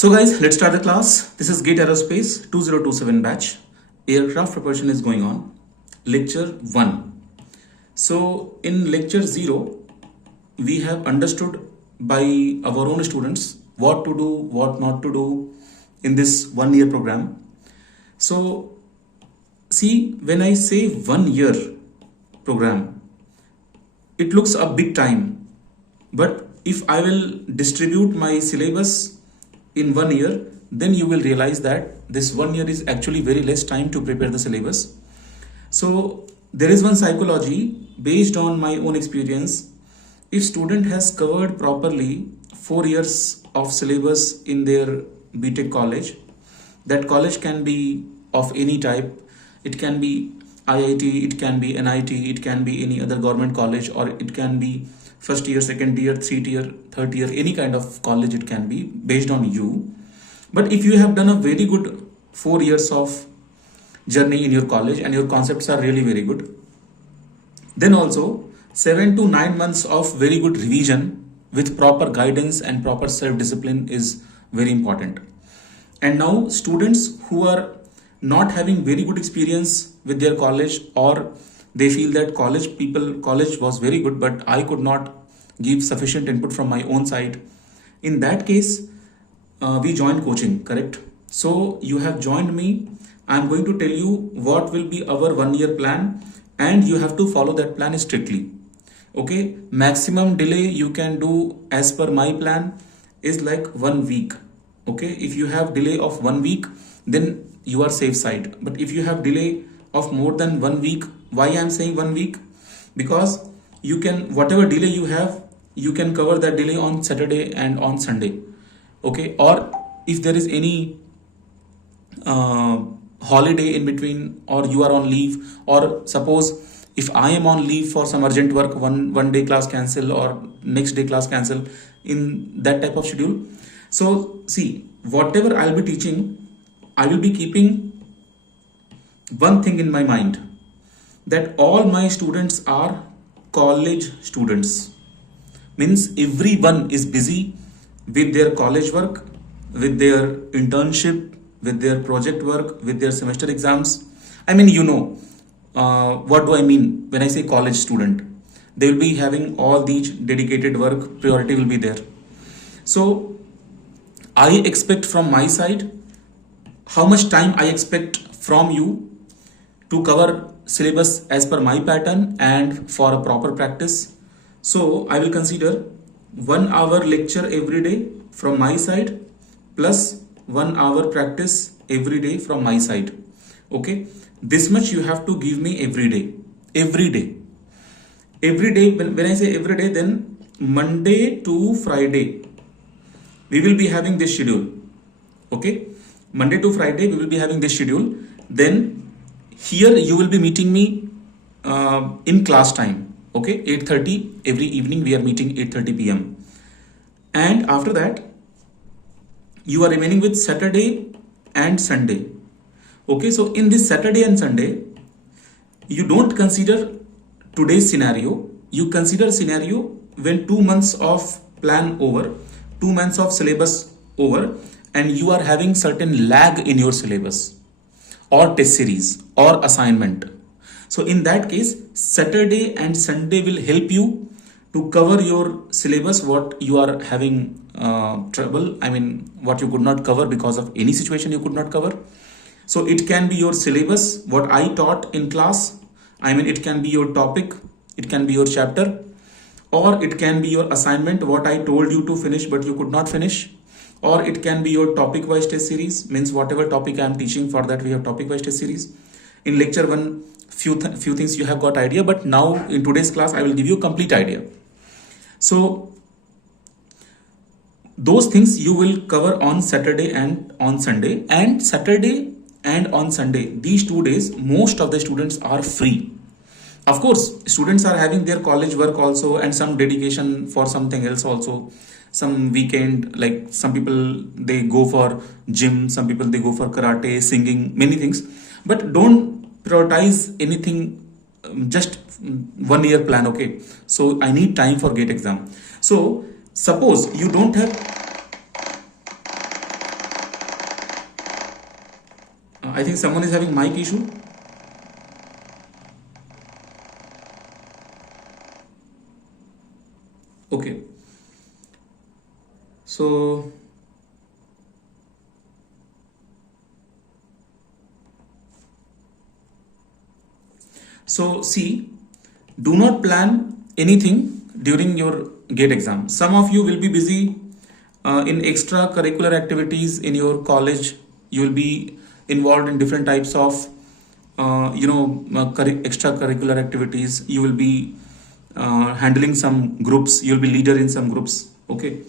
So guys, let's start the class. This is GATE Aerospace 2027 batch. Aircraft propulsion is going on. Lecture 1. So in lecture 0, we have understood by our own students what to do, what not to do in this 1 year program. So see, when I say 1 year program, it looks a big time. But if I will distribute my syllabus in 1 year, then you will realize that this 1 year is actually very less time to prepare the syllabus. So there is one psychology based on my own experience. If student has covered properly 4 years of syllabus in their BTech college, that college can be of any type. It can be IIT, it can be NIT, it can be any other government college, or it can be first year, second year, third year, third year, any kind of college it can be based on you. But if you have done a very good 4 years of journey in your college and your concepts are really very good, then also 7 to 9 months of very good revision with proper guidance and proper self-discipline is very important. And now students who are not having very good experience with their college, or they feel that college was very good but I could not give sufficient input from my own side, in that case we join coaching, correct? So you have joined me. I'm going to tell you what will be our 1 year plan, and you have to follow that plan strictly. Okay, maximum delay you can do as per my plan is like 1 week. Okay, if you have delay of 1 week, then you are safe side. But if you have delay of more than 1 week, why I'm saying 1 week? Because you can, whatever delay you have, you can cover that delay on Saturday and on Sunday. Okay, or if there is any holiday in between, or you are on leave, or suppose if I am on leave for some urgent work, one day class cancel or next day class cancel, in that type of schedule. So see, whatever I'll be teaching, I will be keeping one thing in my mind, that all my students are college students. Means everyone is busy with their college work, with their internship, with their project work, with their semester exams. I mean, what do I mean when I say college student? They will be having all these dedicated work, priority will be there. So I expect from my side, how much time I expect from you to cover syllabus as per my pattern and for a proper practice. So I will consider 1 hour lecture every day from my side plus 1 hour practice every day from my side. Okay, this much you have to give me every day. When I say every day, then Monday to Friday we will be having this schedule. Okay, Monday to Friday we will be having this schedule. Then here you will be meeting me in class time. Okay, 8:30 every evening we are meeting 8:30 p.m. And after that you are remaining with Saturday and Sunday. Okay, so in this Saturday and Sunday, you don't consider today's scenario. You consider scenario when 2 months of plan over, 2 months of syllabus over, and you are having certain lag in your syllabus or test series or assignment. So in that case, Saturday and Sunday will help you to cover your syllabus, what you are having trouble. I mean, what you could not cover because of any situation you could not cover. So it can be your syllabus, what I taught in class. I mean, it can be your topic, it can be your chapter, or it can be your assignment, what I told you to finish but you could not finish. Or it can be your topic wise test series, means whatever topic I am teaching, for that we have topic wise test series. In lecture 1, few things you have got idea, but now in today's class I will give you a complete idea. So those things you will cover on Saturday and on Sunday. And Saturday and on Sunday, these 2 days, most of the students are free. Of course, students are having their college work also and some dedication for something else also. Some weekend, like some people they go for gym, some people they go for karate, singing, many things. But don't prioritize anything, just 1 year plan. Okay, so I need time for GATE exam. So suppose you don't have I think someone is having mic issue. Okay. So see, do not plan anything during your GATE exam. Some of you will be busy in extracurricular activities in your college. You will be involved in different types of extracurricular activities. You will be handling some groups. You will be leader in some groups. Okay,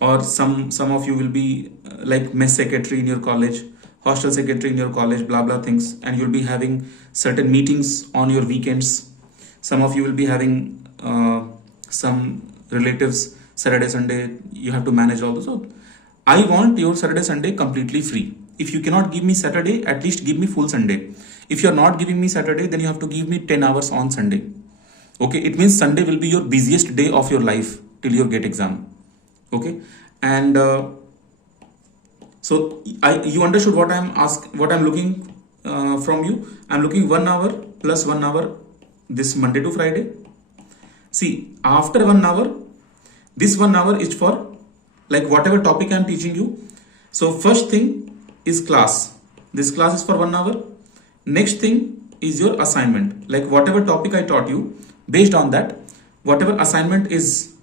or some of you will be like mess secretary in your college, hostel secretary in your college, blah blah things, and you'll be having certain meetings on your weekends. Some of you will be having some relatives Saturday Sunday. You have to manage all those. So I want your Saturday Sunday completely free. If you cannot give me Saturday, at least give me full Sunday. If you're not giving me Saturday, then you have to give me 10 hours on Sunday. Okay, it means Sunday will be your busiest day of your life till your GATE exam. Okay, and so you understood what I'm looking from you. I'm looking 1 hour plus 1 hour this Monday to Friday. See, after 1 hour, this 1 hour is for like whatever topic I'm teaching you. So first thing is class. This class is for 1 hour. Next thing is your assignment. Like whatever topic I taught you, based on that, whatever assignment is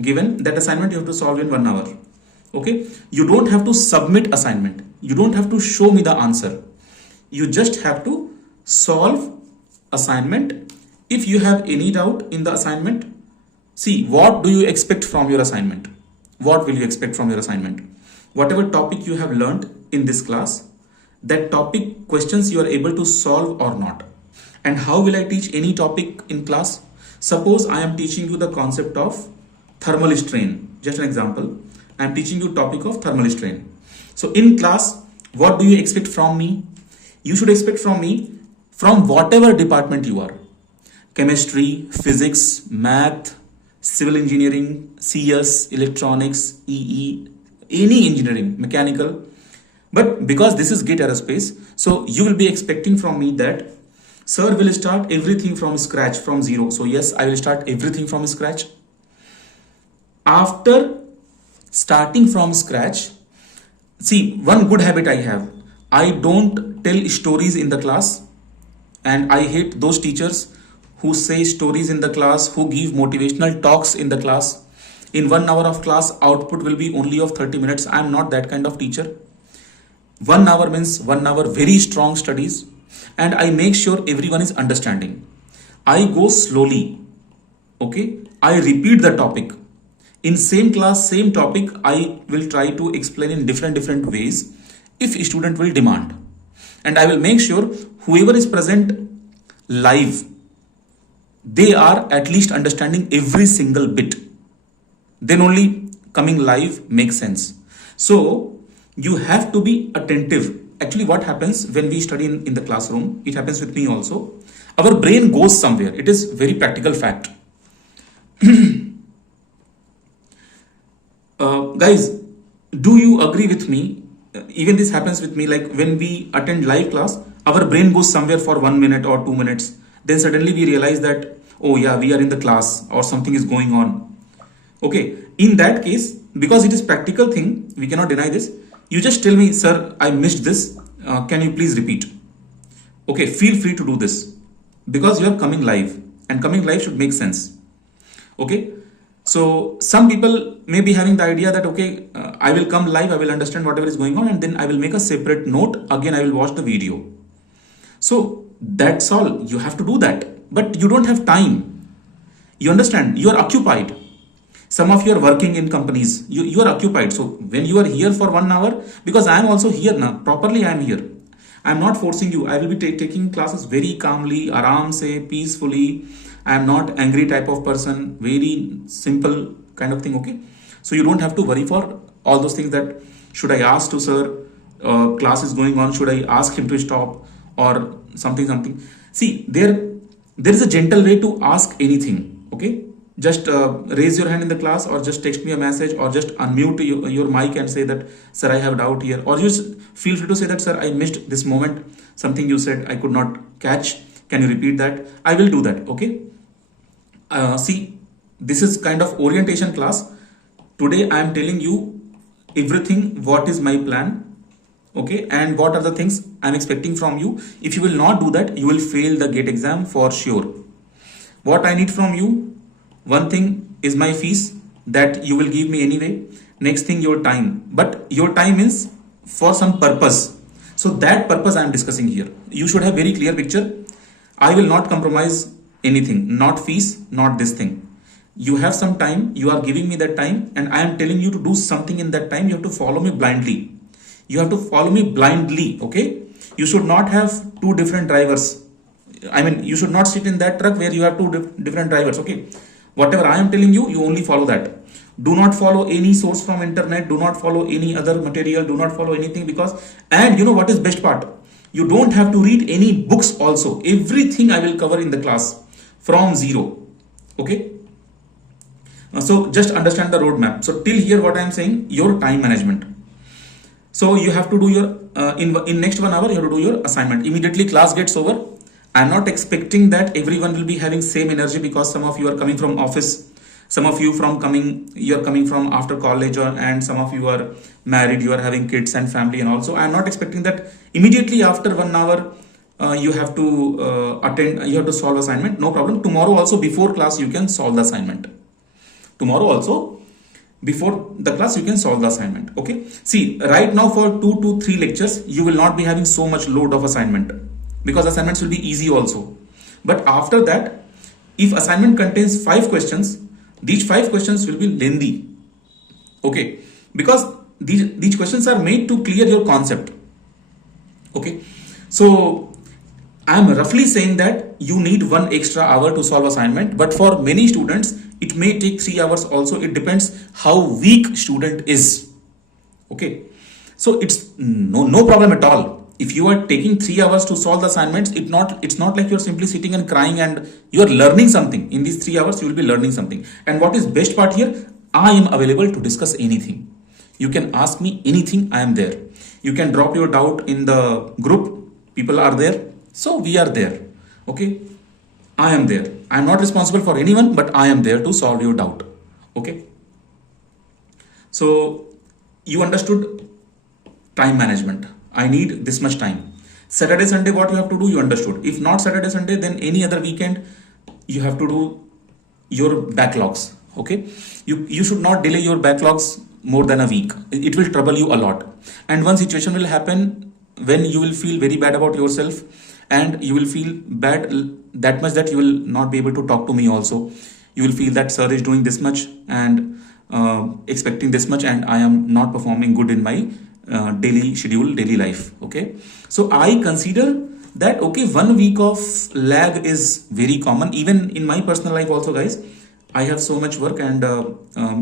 given, that assignment you have to solve in 1 hour. Okay, you don't have to submit assignment. You don't have to show me the answer. You just have to solve assignment. If you have any doubt in the assignment, see, what do you expect from your assignment? What will you expect from your assignment? Whatever topic you have learned in this class, that topic questions you are able to solve or not. And how will I teach any topic in class? Suppose I am teaching you the concept of thermal strain. Just an example. I am teaching you topic of thermal strain. So in class, what do you expect from me? You should expect from me from whatever department you are. Chemistry, physics, math, civil engineering, CS, electronics, EE, any engineering, mechanical. But because this is GATE Aerospace, so you will be expecting from me that sir will start everything from scratch, from zero. So yes, I will start everything from scratch. After starting from scratch, see, one good habit I have. I don't tell stories in the class, and I hate those teachers who say stories in the class, who give motivational talks in the class. In 1 hour of class, output will be only of 30 minutes. I am not that kind of teacher. 1 hour means 1 hour very strong studies, and I make sure everyone is understanding. I go slowly. Okay, I repeat the topic. In same class, same topic, I will try to explain in different ways if a student will demand. And I will make sure whoever is present live, they are at least understanding every single bit. Then only coming live makes sense. So you have to be attentive. Actually, what happens when we study in the classroom, it happens with me also. Our brain goes somewhere. It is very practical fact. Guys, do you agree with me? Even this happens with me, like when we attend live class, our brain goes somewhere for 1 minute or 2 minutes. Then suddenly we realize that, oh yeah, we are in the class or something is going on. Okay, in that case, because it is practical thing, we cannot deny this. You just tell me, sir, I missed this. Can you please repeat? Okay, feel free to do this because you are coming live, and coming live should make sense. Okay. So some people may be having the idea that, okay, I will come live, I will understand whatever is going on, and then I will make a separate note. Again, I will watch the video. So that's all. You have to do that. But you don't have time. You understand? You are occupied. Some of you are working in companies. You are occupied. So when you are here for 1 hour, because I am also here now, properly I am here. I am not forcing you. I will be taking classes very calmly, aram se, peacefully. I am not angry type of person, very simple kind of thing, okay? So you don't have to worry for all those things that should I ask to sir, class is going on, should I ask him to stop or something. See, there is a gentle way to ask anything, okay? just raise your hand in the class, or just text me a message, or just unmute your mic and say that, sir, I have doubt here, or just feel free to say that, sir, I missed this moment, something you said I could not catch, can you repeat that? I will do that. Okay. See, this is kind of orientation class. Today I am telling you everything, what is my plan, okay, and what are the things I'm expecting from you. If you will not do that, you will fail the GATE exam for sure. What I need from you, one thing is my fees that you will give me anyway. Next thing, your time, but your time is for some purpose. So that purpose I am discussing here. You should have very clear picture. I will not compromise anything, not fees, not this thing. You have some time, you are giving me that time, and I am telling you to do something in that time. You have to follow me blindly. You have to follow me blindly, okay? You should not have two different drivers. I mean, you should not sit in that truck where you have two different drivers, okay? Whatever I am telling you, you only follow that. Do not follow any source from internet. Do not follow any other material. Do not follow anything, because, and you know what is best part? You don't have to read any books also. Everything I will cover in the class from zero, okay? So just understand the roadmap. So till here, what I am saying, your time management. So you have to do your, in next 1 hour, you have to do your assignment. Immediately class gets over. I'm not expecting that everyone will be having same energy, because some of you are coming from office, some of you you're coming from after college, and some of you are married, you are having kids and family, and also I'm not expecting that immediately after 1 hour you have to attend, you have to solve assignment. No problem. Tomorrow also before class you can solve the assignment. Tomorrow also before the class you can solve the assignment. Okay. See, right now for 2 to 3 lectures you will not be having so much load of assignment, because assignments will be easy also. But after that, if assignment contains 5 questions, these 5 questions will be lengthy, okay, because these questions are made to clear your concept, okay. So I am roughly saying that you need 1 extra hour to solve assignment, but for many students it may take 3 hours also. It depends how weak student is, okay. So it's no problem at all. If you are taking 3 hours to solve the assignments, it's not like you're simply sitting and crying, and you're learning something. In these 3 hours, you will be learning something. And what is best part here? I am available to discuss anything. You can ask me anything, I am there. You can drop your doubt in the group. People are there. So we are there. Okay. I am there. I am not responsible for anyone, but I am there to solve your doubt. Okay. So you understood time management. I need this much time. Saturday, Sunday, what you have to do, you understood. If not Saturday, Sunday, then any other weekend, you have to do your backlogs. Okay. You should not delay your backlogs more than a week. It will trouble you a lot. And one situation will happen when you will feel very bad about yourself, and you will feel bad that much that you will not be able to talk to me also. You will feel that sir is doing this much and expecting this much, and I am not performing good in my daily schedule, daily life. Okay. So I consider that, okay, 1 week of lag is very common. Even in my personal life also, guys, I have so much work, and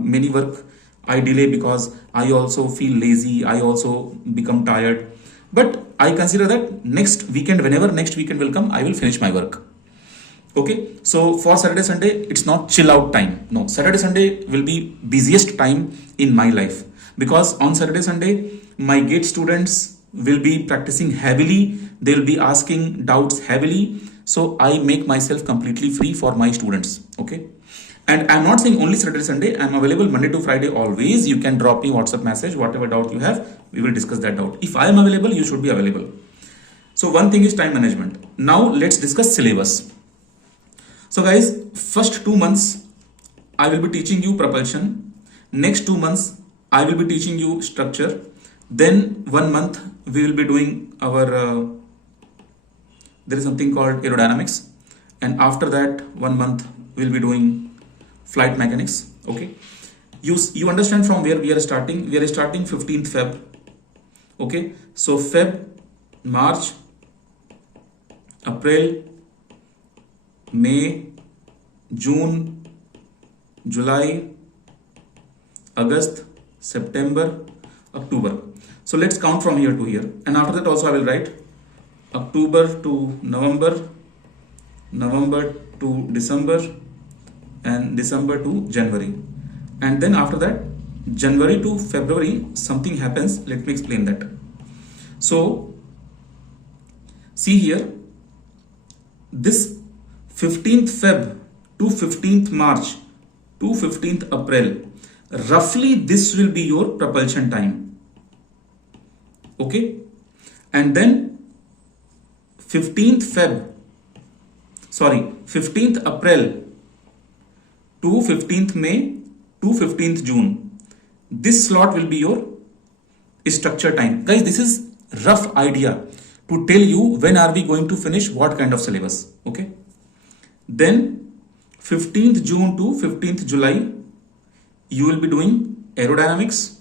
many work I delay because I also feel lazy. I also become tired. But I consider that next weekend, whenever next weekend will come, I will finish my work. Okay. So for Saturday, Sunday, it's not chill out time. No, Saturday, Sunday will be busiest time in my life, because on Saturday, Sunday, my GATE students will be practicing heavily. They will be asking doubts heavily. So I make myself completely free for my students. Okay. And I'm not saying only Saturday, Sunday. I'm available Monday to Friday always. You can drop me WhatsApp message, whatever doubt you have, we will discuss that doubt. If I am available, you should be available. So one thing is time management. Now let's discuss syllabus. So guys, first 2 months, I will be teaching you propulsion. Next 2 months, I will be teaching you structure. Then 1 month, we will be doing our, there is something called aerodynamics. And after that, 1 month, we will be doing flight mechanics. Okay. You understand from where we are starting. We are starting 15th Feb. Okay. So Feb, March, April, May, June, July, August, September, October. So let's count from here to here. And after that also I will write October to November, November to December, and December to January, and then after that January to February something happens. Let me explain that. So see here, this 15th Feb to 15th March to 15th April, roughly this will be your propulsion time. Okay, and then 15th April to 15th May to 15th June, this slot will be your structure time. Guys, this is rough idea to tell you when are we going to finish what kind of syllabus. Okay, then 15th June to 15th July you will be doing aerodynamics,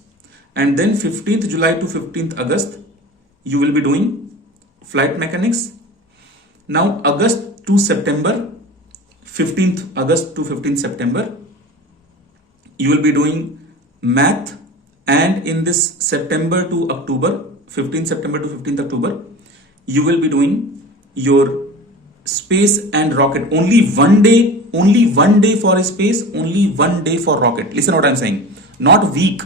and then 15th July to 15th August you will be doing flight mechanics. Now August to September, 15th August to 15th September you will be doing math, and in this September to October, 15th September to 15th October you will be doing your space and rocket. Only one day for space, only one day for rocket. Listen what I'm saying, not week,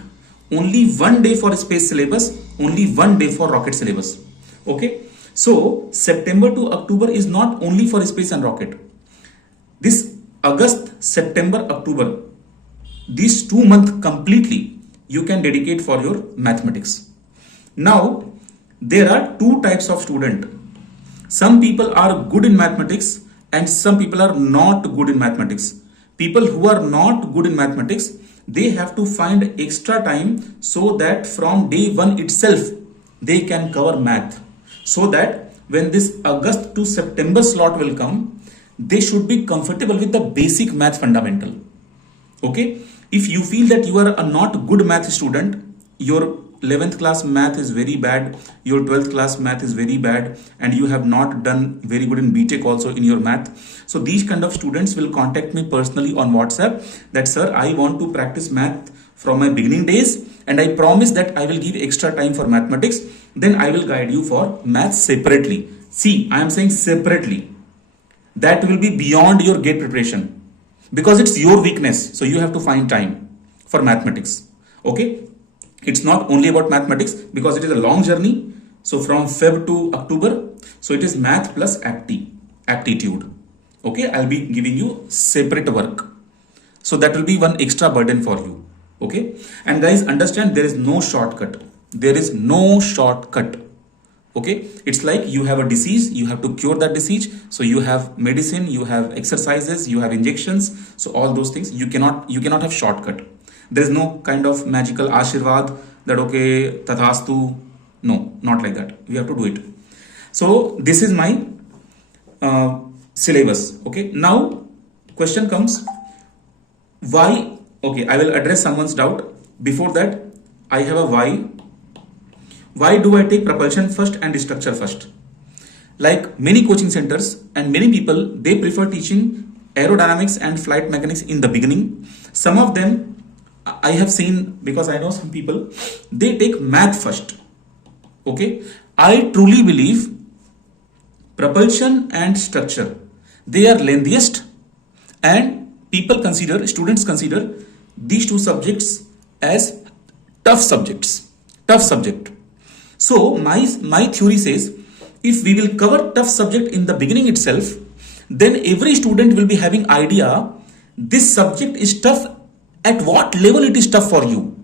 only one day for space syllabus, only one day for rocket syllabus. Okay, so September to October is not only for space and rocket. This August, September, October, these 2 months completely you can dedicate for your mathematics. Now there are two types of student. Some people are good in mathematics and some people are not good in mathematics. People who are not good in mathematics, they have to find extra time so that from day one itself they can cover math, so that when this August to September slot will come, they should be comfortable with the basic math fundamental. Okay, if you feel that you are a not good math student, your 11th class math is very bad, your 12th class math is very bad, and you have not done very good in BTech also in your math, so these kind of students will contact me personally on WhatsApp that sir, I want to practice math from my beginning days and I promise that I will give extra time for mathematics, then I will guide you for math separately. See, I am saying separately. That will be beyond your GATE preparation because it's your weakness, so you have to find time for mathematics. Okay, it's not only about mathematics because it is a long journey. So from Feb to October, so it is math plus aptitude. Okay, I'll be giving you separate work, so that will be one extra burden for you. Okay, and guys, understand there is no shortcut. There is no shortcut. Okay, it's like you have a disease, you have to cure that disease, so you have medicine, you have exercises, you have injections, so all those things you cannot have shortcut. There is no kind of magical ashirvad that okay tathastu, no, not like that, we have to do it. So this is my syllabus. Okay, now question comes, why? Okay, I will address someone's doubt. Before that, I have a why. Why do I take propulsion first and structure first? Like many coaching centers and many people, they prefer teaching aerodynamics and flight mechanics in the beginning. Some of them I have seen, because I know some people, they take math first. Okay, I truly believe propulsion and structure, they are lengthiest, and students consider these two subjects as tough subjects. So my theory says, if we will cover tough subject in the beginning itself, then every student will be having idea this subject is tough, at what level it is tough for you.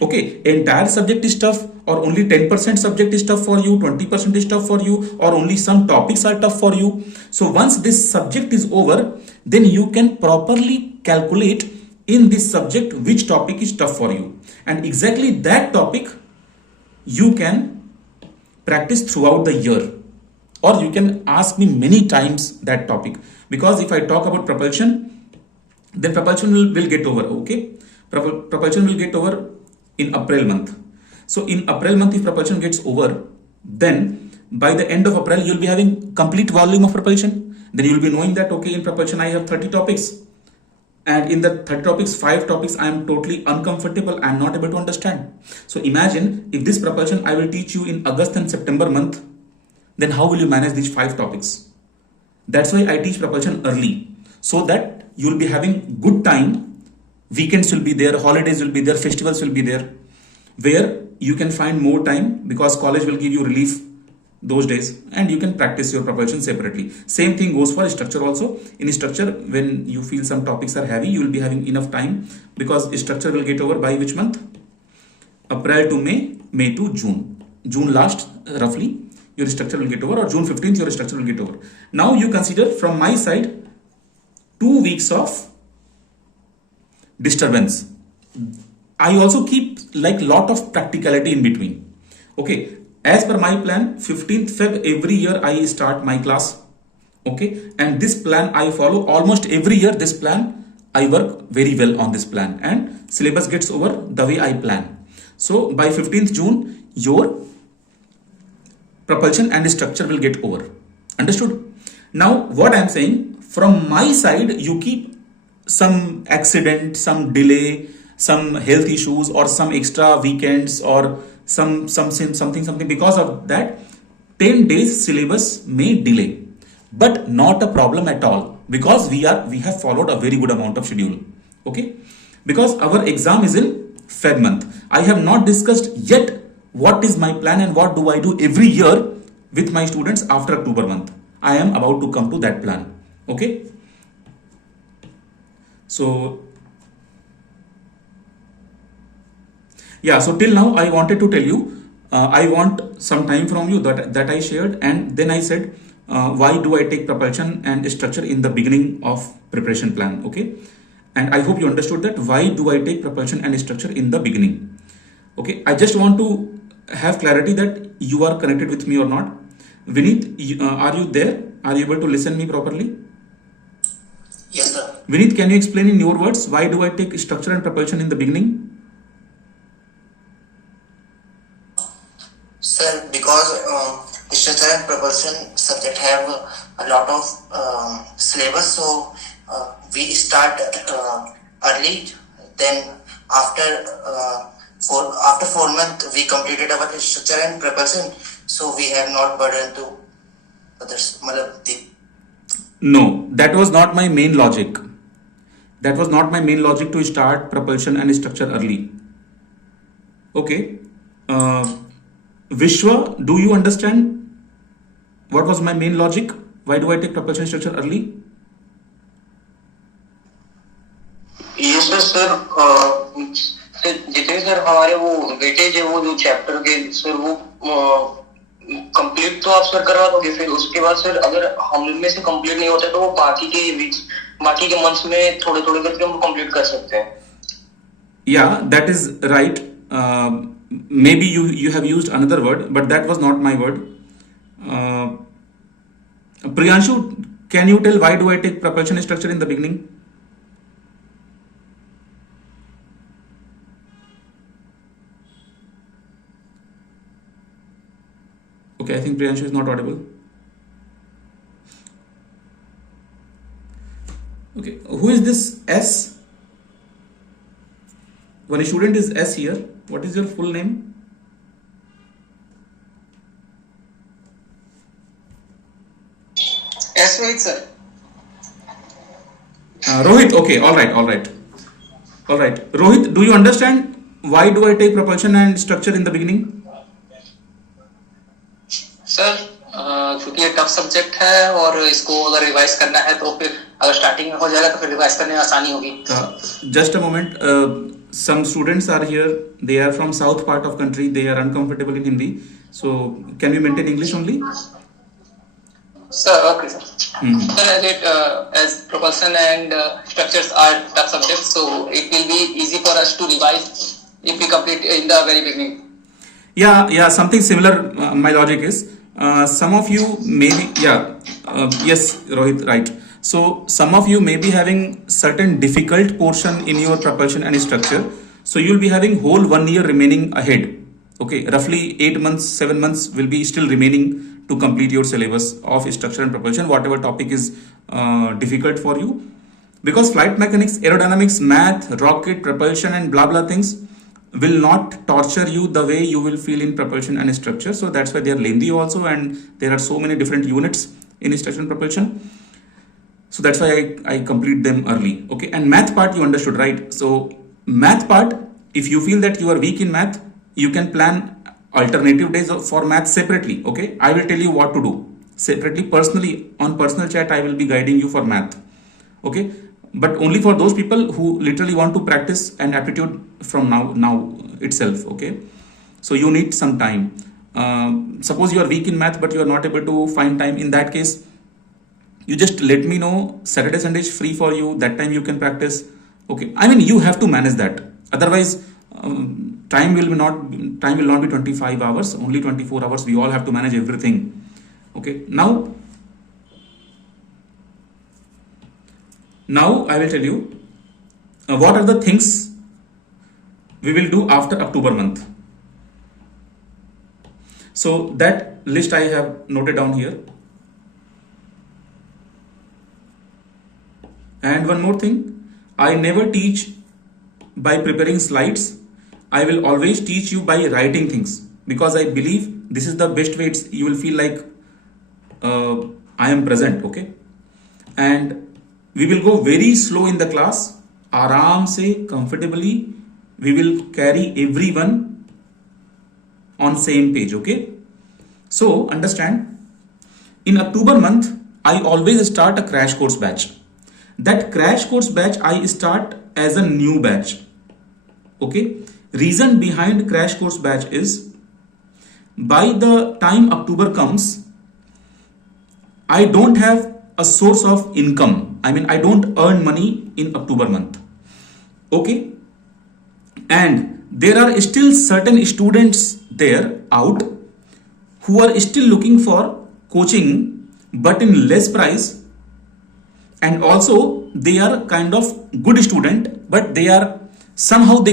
Okay, entire subject is tough, or only 10% subject is tough for you, 20% is tough for you, or only some topics are tough for you. So once this subject is over, then you can properly calculate in this subject which topic is tough for you, and exactly that topic you can practice throughout the year, or you can ask me many times that topic, because if I talk about propulsion, then propulsion will get over. Okay, propulsion will get over in April month. So in April month, if propulsion gets over, then by the end of April you will be having complete volume of propulsion. Then you will be knowing that okay, in propulsion I have 30 topics, and in the 30 topics, 5 topics I am totally uncomfortable, I am not able to understand. So imagine if this propulsion I will teach you in August and September month, then how will you manage these 5 topics? That's why I teach propulsion early, so that you will be having good time. Weekends will be there, holidays will be there, festivals will be there, where you can find more time because college will give you relief those days, and you can practice your propulsion separately. Same thing goes for structure also. In structure, when you feel some topics are heavy, you will be having enough time because structure will get over by which month? April to May, May to June. June last, roughly, your structure will get over, or June 15th, your structure will get over. Now you consider from my side 2 weeks of disturbance. I also keep like lot of practicality in between. Okay, as per my plan, 15th Feb every year I start my class. Okay, and this plan I follow almost every year. This plan I work very well on this plan, and syllabus gets over the way I plan. So by 15th June, your propulsion and structure will get over. Understood? Now what I am saying, from my side, you keep some accident, some delay, some health issues, or some extra weekends, or something. Because of that, 10 days syllabus may delay, but not a problem at all, because we have followed a very good amount of schedule. Okay, because our exam is in Feb month. I have not discussed yet what is my plan and what do I do every year with my students after October month. I am about to come to that plan. Okay, so yeah, so till now I wanted to tell you, I want some time from you that I shared, and then I said why do I take propulsion and structure in the beginning of preparation plan. Okay, and I hope you understood that why do I take propulsion and structure in the beginning. Okay, I just want to have clarity that you are connected with me or not. Vineet, are you there? Are you able to listen me properly? Yes, sir. Vineet, can you explain in your words why do I take structure and propulsion in the beginning? Sir, because structure and propulsion subject have a lot of syllabus, so we start early. Then after 4 months we completed our structure and propulsion, so we have not burden to others. No, that was not my main logic. That was not my main logic to start propulsion and structure early. Okay. Vishwa, do you understand what was my main logic? Why do I take propulsion structure early? Yes, sir. जितने sir हमारे वो weightage है वो जो chapter के sir वो complete तो आप सर करवा दोगे, फिर उसके बाद सर अगर हम में से कंप्लीट नहीं होता तो वो बाकी के मंथ्स में थोड़े थोड़े करके हम कंप्लीट कर सकते हैं. Yeah, that is right. Maybe you have used another word, but that was not my word. Priyanshu, can you tell why do I take propulsion structure in the beginning? Okay, I think Priyanshu is not audible. Okay, who is this S? One student is S here. What is your full name? S Rohit, sir. Rohit, okay, all right. Rohit, do you understand why do I take propulsion and structure in the beginning? Sir क्योंकि ये tough subject है और इसको अगर revise करना है तो फिर अगर स्टार्टिंग में हो जाएगा तो फिर रिवाइज करने में आसानी होगी. Just a moment. Some students are here. They are from south part of country. They are uncomfortable in Hindi. So can we maintain English only? Sir, okay, sir. Sir, as propulsion and structures are tough subjects, so it will be easy for us to revise if we complete in the very beginning. Yeah, something similar. My logic is some of you may be, yes, Rohit, right. So some of you may be having certain difficult portion in your propulsion and structure. So you'll be having whole 1 year remaining ahead. Okay, roughly 8 months, 7 months will be still remaining to complete your syllabus of structure and propulsion, whatever topic is difficult for you. Because flight mechanics, aerodynamics, math, rocket, propulsion and blah blah things will not torture you the way you will feel in propulsion and structure. So that's why they are lengthy also, and there are so many different units in structure and propulsion. So that's why I complete them early. Okay, and math part you understood, right? So math part, if you feel that you are weak in math, you can plan alternative days for math separately. Okay, I will tell you what to do separately. Personally, on personal chat, I will be guiding you for math. Okay, but only for those people who literally want to practice an aptitude from now itself. Okay, so you need some time. Suppose you are weak in math but you are not able to find time. In that case, you just let me know. Saturday, Sunday is free for you. That time you can practice. Okay, I mean you have to manage that. Otherwise, time will not be 25 hours. Only 24 hours. We all have to manage everything. Okay. Now I will tell you what are the things we will do after October month. So that list I have noted down here. And one more thing, I never teach by preparing slides. I will always teach you by writing things, because I believe this is the best way. You will feel like I am present. Okay, and we will go very slow in the class. Aram se, comfortably. We will carry everyone on same page. Okay, so understand, in October month I always start a crash course batch. That crash course batch I start as a new batch. Okay, reason behind crash course batch is, by the time October comes, I don't have a source of income. I mean, I don't earn money in October month. Okay, and there are still certain students there out who are still looking for coaching but in less price, and also they are kind of good student but they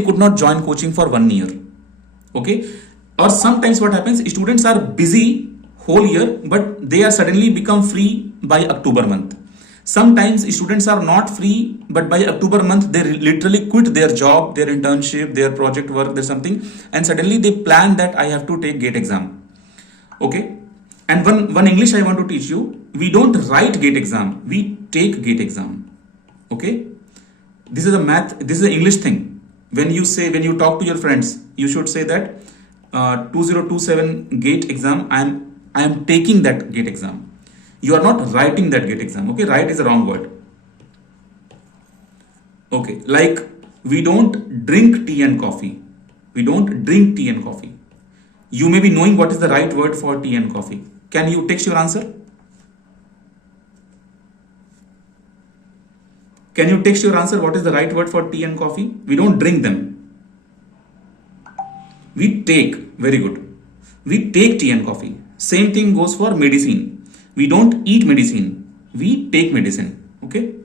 could not join coaching for 1 year. Okay, or sometimes what happens, students are busy whole year but they are suddenly become free by October month. Sometimes students are not free, but by October month they literally quit their job, their internship, their project work, there's something, and suddenly they plan that I have to take GATE exam. Okay, and one English I want to teach you. We don't write GATE exam, we take GATE exam. Okay, this is a math, this is an English thing. When you talk to your friends, you should say that 2027 GATE exam, I am taking that GATE exam. You are not writing that GATE exam. Okay, write is a wrong word. Okay, like we don't drink tea and coffee. We don't drink tea and coffee. You may be knowing what is the right word for tea and coffee. Can you text your answer? Can you text your answer? What is the right word for tea and coffee? We don't drink them. We take. Very good. We take tea and coffee. Same thing goes for medicine. We don't eat medicine. We take medicine. Okay.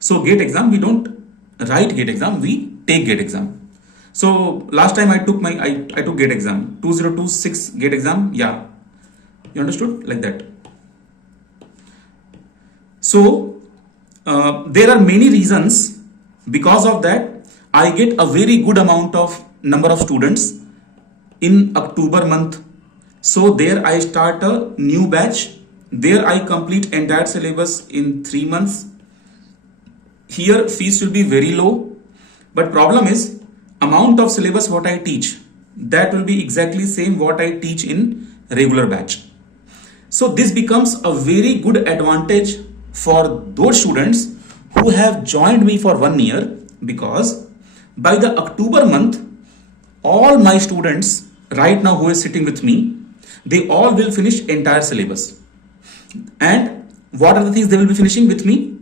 So GATE exam, we don't write GATE exam. We take GATE exam. So last time I took GATE exam. 2026 GATE exam. Yeah. You understood? Like that. So there are many reasons. Because of that, I get a very good amount of number of students in October month. So there I start a new batch. There I complete entire syllabus in 3 months. Here fees will be very low. But problem is, amount of syllabus what I teach, that will be exactly same what I teach in regular batch. So this becomes a very good advantage for those students who have joined me for 1 year, because by the October month, all my students right now who is sitting with me, they all will finish entire syllabus. And what are the things they will be finishing with me?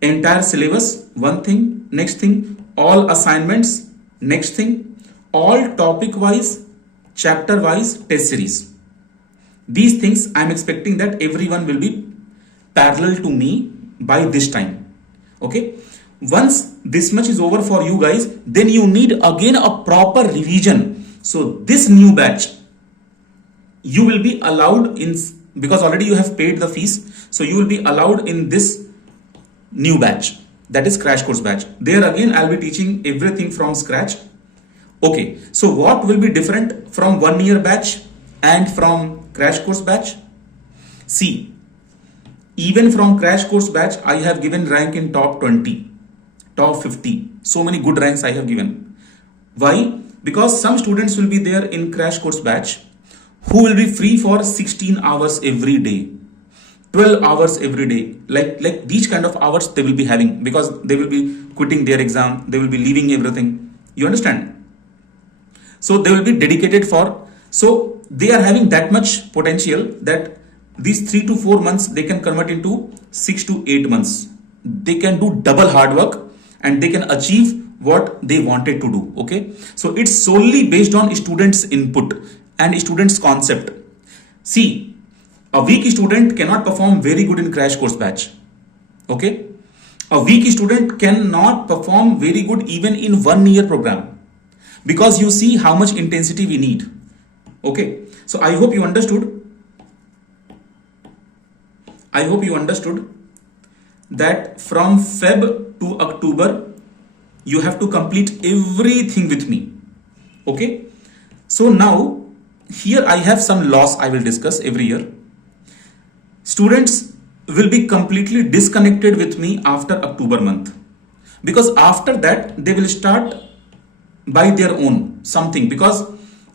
Entire syllabus, one thing. Next thing, all assignments. Next thing, all topic wise, chapter wise test series. These things I am expecting that everyone will be parallel to me by this time. Okay. Once this much is over for you guys, then you need again a proper revision. So this new batch, you will be allowed in, because already you have paid the fees, so you will be allowed in this new batch, that is crash course batch. There again I'll be teaching everything from scratch. Okay, so what will be different from 1 year batch and from crash course batch? See, Even from crash course batch, I have given rank in top 20, top 50. So many good ranks I have given. Why? Because some students will be there in crash course batch who will be free for 16 hours every day, 12 hours every day. Like these kind of hours they will be having, because they will be quitting their exam, they will be leaving everything. You understand? So they will be dedicated for, so they are having that much potential that these 3 to 4 months they can convert into 6 to 8 months. They can do double hard work and they can achieve what they wanted to do. Okay, so it's solely based on students' input and students' concept. See, a weak student cannot perform very good in crash course batch. Okay, a weak student cannot perform very good even in 1 year program, because you see how much intensity we need. Okay, so I hope you understood. I hope you understood that from Feb to October, you have to complete everything with me. Okay, so now here I have some loss I will discuss every year. Students will be completely disconnected with me after October month, because after that they will start by their own something, because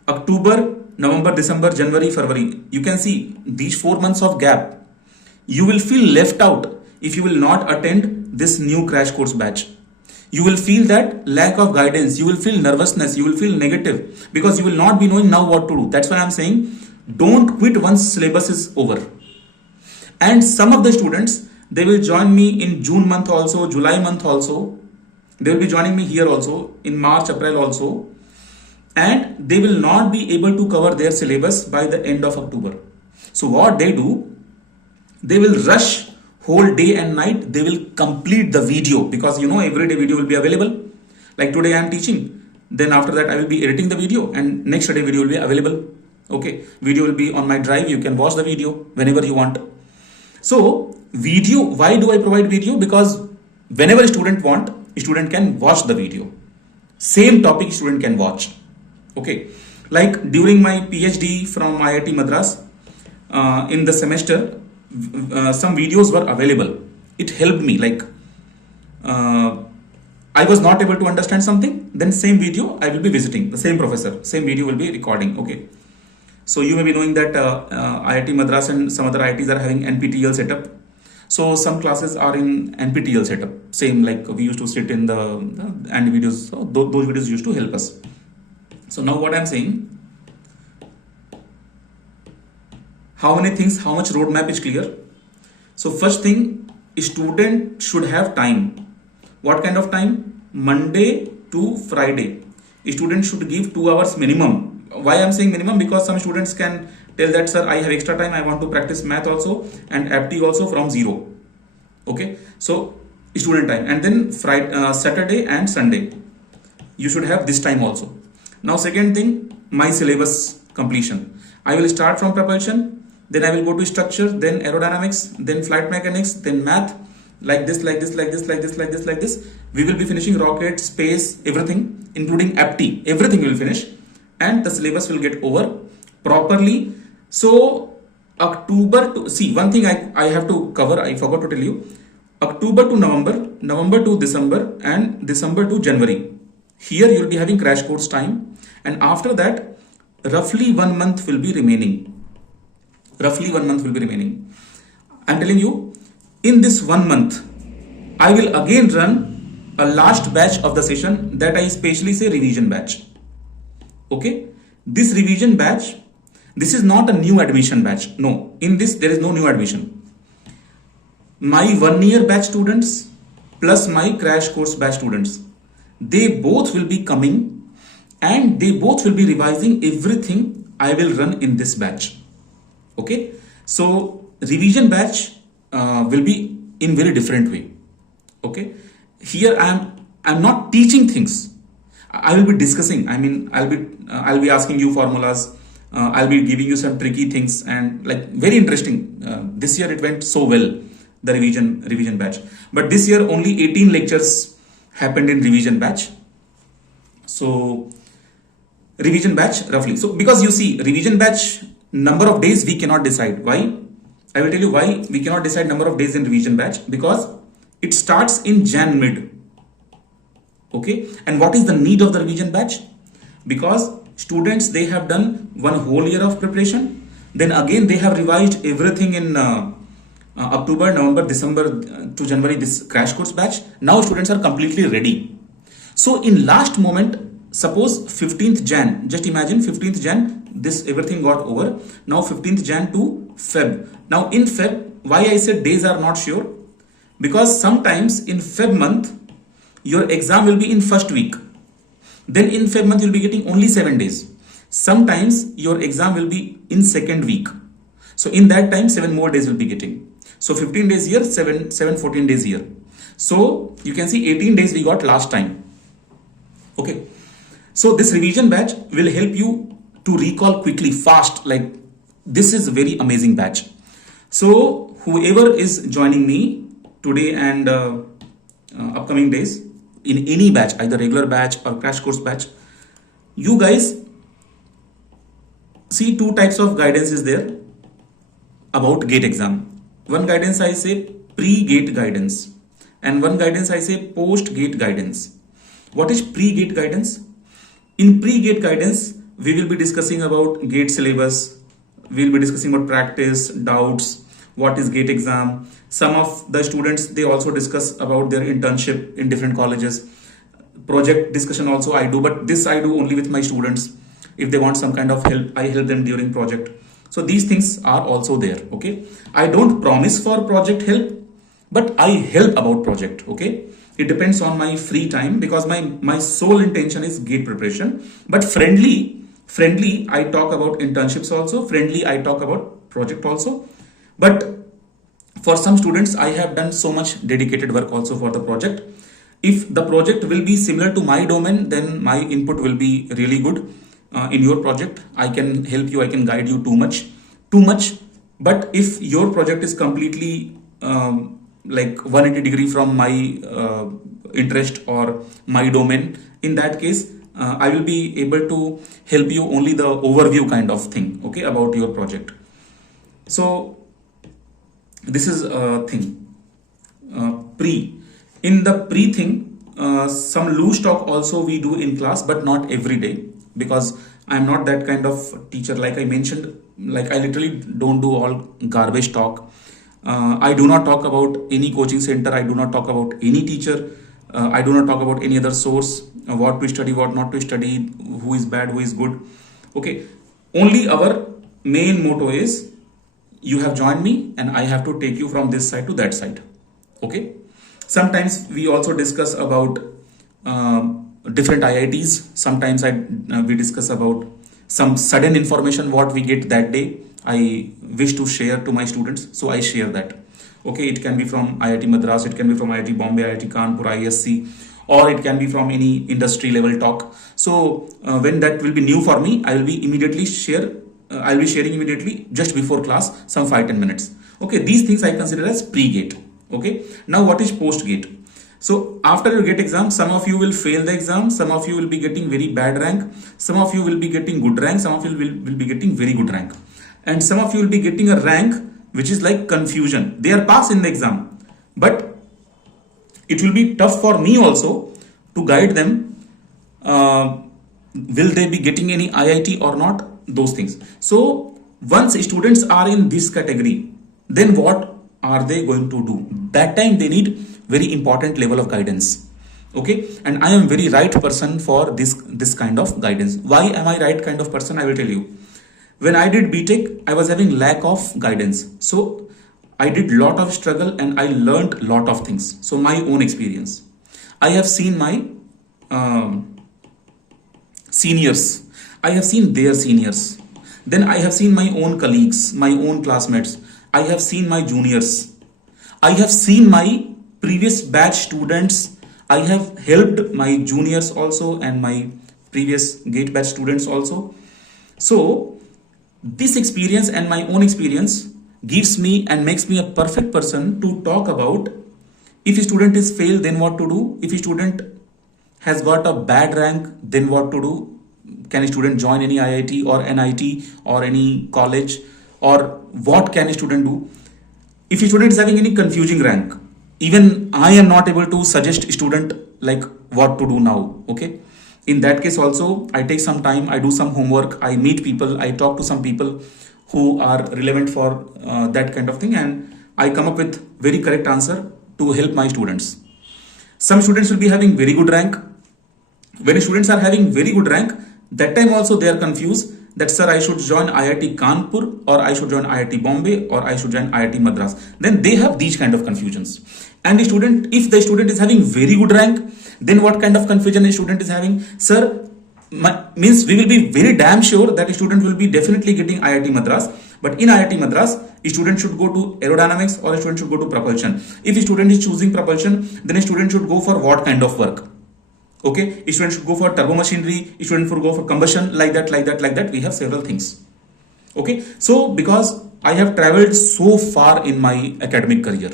October, November, December, January, February, you can see these 4 months of gap. You will feel left out if you will not attend this new crash course batch. You will feel that lack of guidance, you will feel nervousness, you will feel negative, because you will not be knowing now what to do. That's why I'm saying don't quit once syllabus is over. And some of the students, they will join me in June month also, July month also. They will be joining me here also in March, April also. And they will not be able to cover their syllabus by the end of October. So what they do, they will rush whole day and night. They will complete the video, because every day video will be available. Like today I am teaching, then after that I will be editing the video, and next day video will be available. Okay, video will be on my drive. You can watch the video whenever you want. So video, why do I provide video? Because whenever a student want, a student can watch the video. Same topic student can watch. Okay, like during my PhD from IIT Madras, in the semester, some videos were available. It helped me, like I was not able to understand something, then same video I will be visiting the same professor, same video will be recording. Okay, so you may be knowing that IIT Madras and some other IITs are having NPTEL setup. So some classes are in NPTEL setup, same like we used to sit in the and videos. So those videos used to help us. So now what I'm saying, how many things, how much roadmap is clear? So first thing, a student should have time. What kind of time? Monday to Friday. A student should give 2 hours minimum. Why I'm saying minimum? Because some students can tell that, sir, I have extra time, I want to practice math also and aptitude also from zero. Okay, so student time, and then Friday, Saturday and Sunday, you should have this time also. Now second thing, my syllabus completion. I will start from propulsion, then I will go to structure, then aerodynamics, then flight mechanics, then math, like this. We will be finishing rocket, space, everything, including aptitude, everything we will finish, and the syllabus will get over properly. So October to, see, one thing I have to cover, I forgot to tell you, October to November, November to December, and December to January. Here you will be having crash course time, and after that roughly 1 month will be remaining. Roughly 1 month will be remaining. I'm telling you, in this 1 month, I will again run a last batch of the session that I specially say revision batch. Okay, this revision batch, this is not a new admission batch. No, in this there is no new admission. My 1 year batch students plus my crash course batch students, they both will be coming and they both will be revising everything I will run in this batch. Okay, so revision batch will be in very different way. Okay, here I'm not teaching things, I will be discussing. I mean, I'll be asking you formulas, I'll be giving you some tricky things, and like very interesting. This year it went so well, the revision batch, but this year only 18 lectures happened in revision batch. So revision batch roughly, so because you see revision batch number of days we cannot decide. Why? I will tell you why we cannot decide number of days in revision batch, because it starts in Jan mid. Okay, and what is the need of the revision batch? Because students, they have done one whole year of preparation, then again they have revised everything in October, November, December to January, this crash course batch. Now students are completely ready. So in last moment, suppose 15th Jan, just imagine 15th Jan, this everything got over. Now 15th Jan to Feb. Now in Feb, why I said days are not sure? Because sometimes in Feb month, your exam will be in first week. Then in Feb month, you'll be getting only 7 days. Sometimes your exam will be in second week. So in that time, 7 more days will be getting. So 15 days here, 14 days here. So you can see 18 days we got last time. Okay. So this revision batch will help you to recall quickly, fast. Like this is a very amazing batch. So whoever is joining me today and upcoming days in any batch, either regular batch or crash course batch, you guys see two types of guidance is there about GATE exam. One guidance I say pre-GATE guidance, and one guidance I say post-GATE guidance. What is pre-GATE guidance? In pre-GATE guidance, we will be discussing about GATE syllabus, we will be discussing about practice, doubts, what is GATE exam. Some of the students, they also discuss about their internship in different colleges. Project discussion also I do, but this I do only with my students. If they want some kind of help, I help them during project. So these things are also there. Okay, I don't promise for project help, but I help about project. Okay, it depends on my free time, because my sole intention is GATE preparation. But friendly I talk about internships also, friendly I talk about project also. But for some students, I have done so much dedicated work also for the project. If the project will be similar to my domain, then my input will be really good in your project. I can help you, I can guide you too much. But if your project is completely like 180-degree from my interest or my domain, in that case, I will be able to help you only the overview kind of thing, okay, about your project. So this is a thing. In the pre thing, some loose talk also we do in class, but not every day, because I'm not that kind of teacher. Like I mentioned, like I literally don't do all garbage talk. I do not talk about any coaching center. I do not talk about any teacher. I do not talk about any other source, what to study, what not to study, who is bad, who is good. Okay, only our main motto is you have joined me and I have to take you from this side to that side. Okay, sometimes we also discuss about different IITs. Sometimes we discuss about some sudden information what we get that day. I wish to share to my students, so I share that. Okay, it can be from IIT Madras, it can be from IIT Bombay, IIT Kanpur, ISC, or it can be from any industry level talk. So when that will be new for me, I will be immediately I'll be sharing immediately just before class, some 5-10 minutes. Okay, these things I consider as pre-GATE. Okay, now what is post-GATE? So after your GATE exam, some of you will fail the exam, some of you will be getting very bad rank, some of you will be getting good rank, some of you will be getting very good rank, and some of you will be getting a rank which is like confusion. They are passed in the exam, but it will be tough for me also to guide them. Will they be getting any IIT or not? Those things. So once students are in this category, then what are they going to do? That time they need very important level of guidance. Okay, and I am very right person for this kind of guidance. Why am I right kind of person? I will tell you. When I did BTech, I was having lack of guidance. So I did lot of struggle and I learned lot of things. So my own experience. I have seen my seniors. I have seen their seniors. Then I have seen my own colleagues, my own classmates. I have seen my juniors. I have seen my previous batch students. I have helped my juniors also and my previous GATE batch students also. So this experience and my own experience gives me and makes me a perfect person to talk about if a student is failed, then what to do. If a student has got a bad rank, then what to do. Can a student join any IIT or NIT or any college or what can a student do. If a student is having any confusing rank, even I am not able to suggest student like what to do now. Okay, in that case also I take some time, I do some homework, I meet people, I talk to some people who are relevant for that kind of thing, and I come up with very correct answer to help my students. Some students will be having very good rank. When students are having very good rank, that time also they are confused that sir, I should join IIT Kanpur, or I should join IIT Bombay, or I should join IIT Madras. Then they have these kind of confusions. And the student, if the student is having very good rank, then what kind of confusion a student is having? Sir, means we will be very damn sure that a student will be definitely getting IIT Madras. But in IIT Madras, a student should go to aerodynamics or a student should go to propulsion. If a student is choosing propulsion, then a student should go for what kind of work? Okay, a student should go for turbo machinery, a student should go for combustion, like that. We have several things. Okay, so because I have traveled so far in my academic career,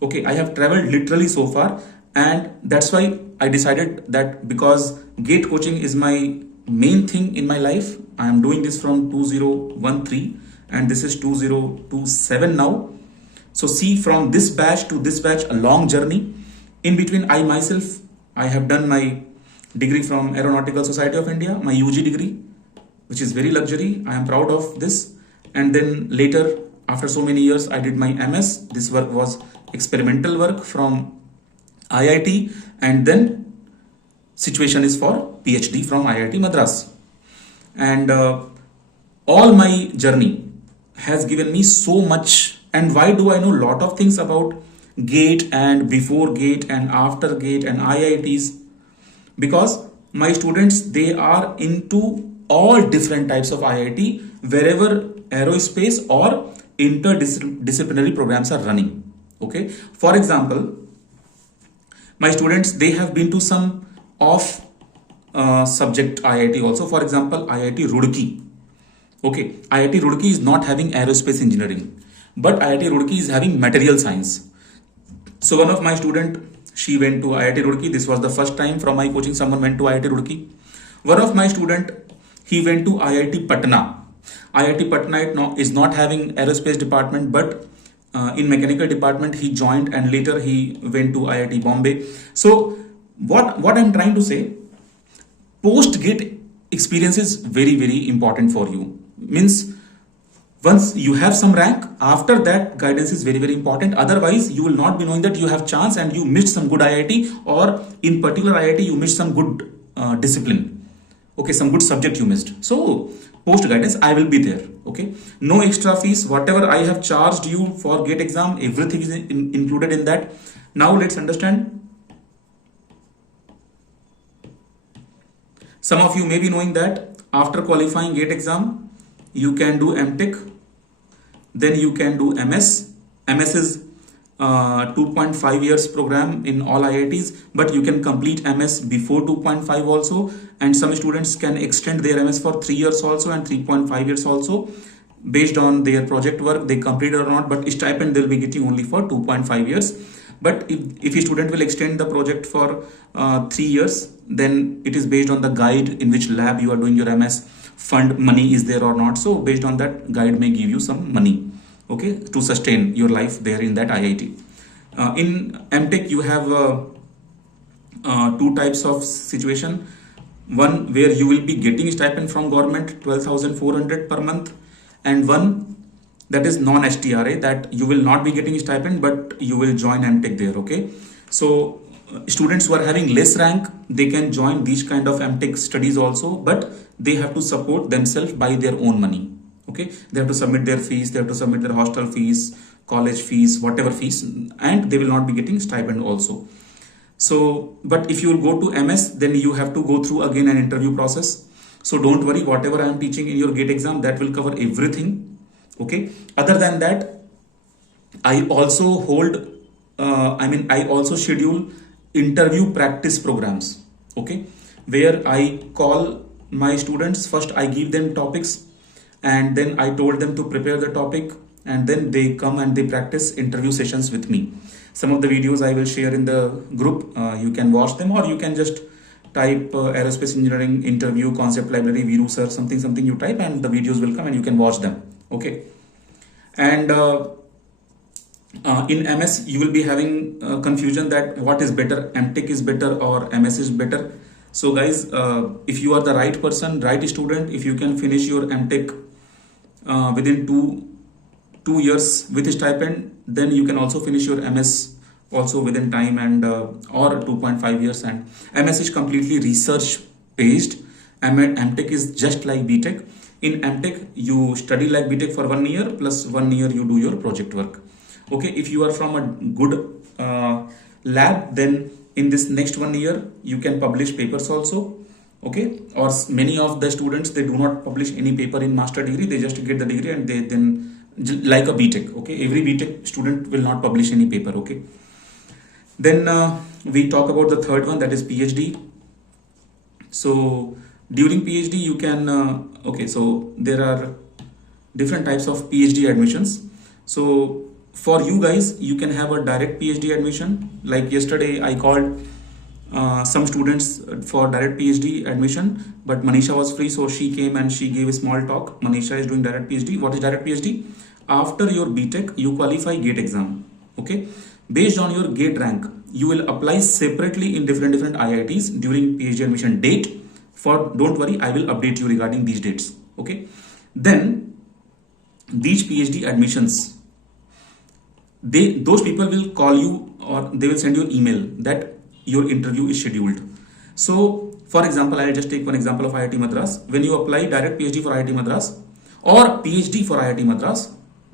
okay, I have traveled literally so far, and that's why I decided that because GATE coaching is my main thing in my life. I am doing this from 2013 and this is 2027 now. So see, from this batch to this batch, a long journey. In between, I have done my degree from Aeronautical Society of India, my UG degree, which is very luxury. I am proud of this. And then later, after so many years, I did my MS. This work was experimental work from IIT, and then situation is for PhD from IIT Madras. And all my journey has given me so much. And why do I know a lot of things about GATE and before GATE and after GATE and IITs? Because my students, they are into all different types of IIT wherever aerospace or interdisciplinary programs are running. Okay, for example, my students, they have been to some off subject IIT also. For example, IIT Roorkee. Okay, IIT Roorkee is not having aerospace engineering, but IIT Roorkee is having material science. So one of my student, she went to IIT Roorkee. This was the first time from my coaching someone went to IIT Roorkee. One of my student, he went to IIT Patna. IIT Patna is not having aerospace department, but in mechanical department he joined, and later he went to IIT Bombay. So what I'm trying to say, post GATE experience is very, very important for you. Means once you have some rank, after that guidance is very, very important. Otherwise you will not be knowing that you have chance and you missed some good IIT, or in particular IIT you missed some good discipline. Okay, some good subject you missed. So post guidance, I will be there. Okay, no extra fees. Whatever I have charged you for GATE exam, everything is included in that. Now let's understand. Some of you may be knowing that after qualifying GATE exam, you can do MTech, then you can do MS. MS is 2.5 years program in all IITs, but you can complete MS before 2.5 also, and some students can extend their MS for 3 years also and 3.5 years also, based on their project work they complete or not, but stipend they'll be getting only for 2.5 years. But if a student will extend the project for 3 years, then it is based on the guide in which lab you are doing your MS, fund money is there or not. So based on that, guide may give you some money, okay, to sustain your life there in that IIT. In MTech, you have two types of situation. One where you will be getting stipend from government 12,400 per month, and one that is non-HTRA, that you will not be getting stipend but you will join MTech there. Okay, so students who are having less rank, they can join these kind of MTech studies also, but they have to support themselves by their own money. Okay, they have to submit their fees, they have to submit their hostel fees, college fees, whatever fees, and they will not be getting stipend also. So but if you will go to MS, then you have to go through again an interview process. So don't worry, whatever I am teaching in your GATE exam, that will cover everything. Okay, other than that, I also hold I also schedule interview practice programs. Okay, where I call my students, first I give them topics, and then I told them to prepare the topic, and then they come and they practice interview sessions with me. Some of the videos I will share in the group. You can watch them, or you can just type aerospace engineering interview concept library Viru sir, something you type, and the videos will come and you can watch them. Okay. And in MS you will be having confusion that what is better, MTech is better or MS is better. So guys, if you are the right person, right student, if you can finish your MTech within two years with stipend, then you can also finish your MS also within time, and or 2.5 years. And MS is completely research based. MTech is just like BTech. In MTech you study like BTech for 1 year plus 1 year you do your project work. Okay, if you are from a good lab, then in this next 1 year you can publish papers also. Okay, or many of the students, they do not publish any paper in master degree, they just get the degree and they then like a BTech. Okay, every BTech student will not publish any paper. Okay, then we talk about the third one, that is PhD. So during PhD you can okay, so there are different types of PhD admissions. So for you guys, you can have a direct PhD admission. Like yesterday I called some students for direct PhD admission, but Manisha was free, so she came and she gave a small talk. Manisha is doing direct PhD. What is direct PhD? After your BTech, you qualify GATE exam. Okay, based on your GATE rank, you will apply separately in different IITs during PhD admission date. For don't worry, I will update you regarding these dates. Okay, then these PhD admissions, those people will call you or they will send you an email that your interview is scheduled. So for example, I'll just take one example of IIT Madras. When you apply direct PhD for IIT Madras or PhD for IIT Madras,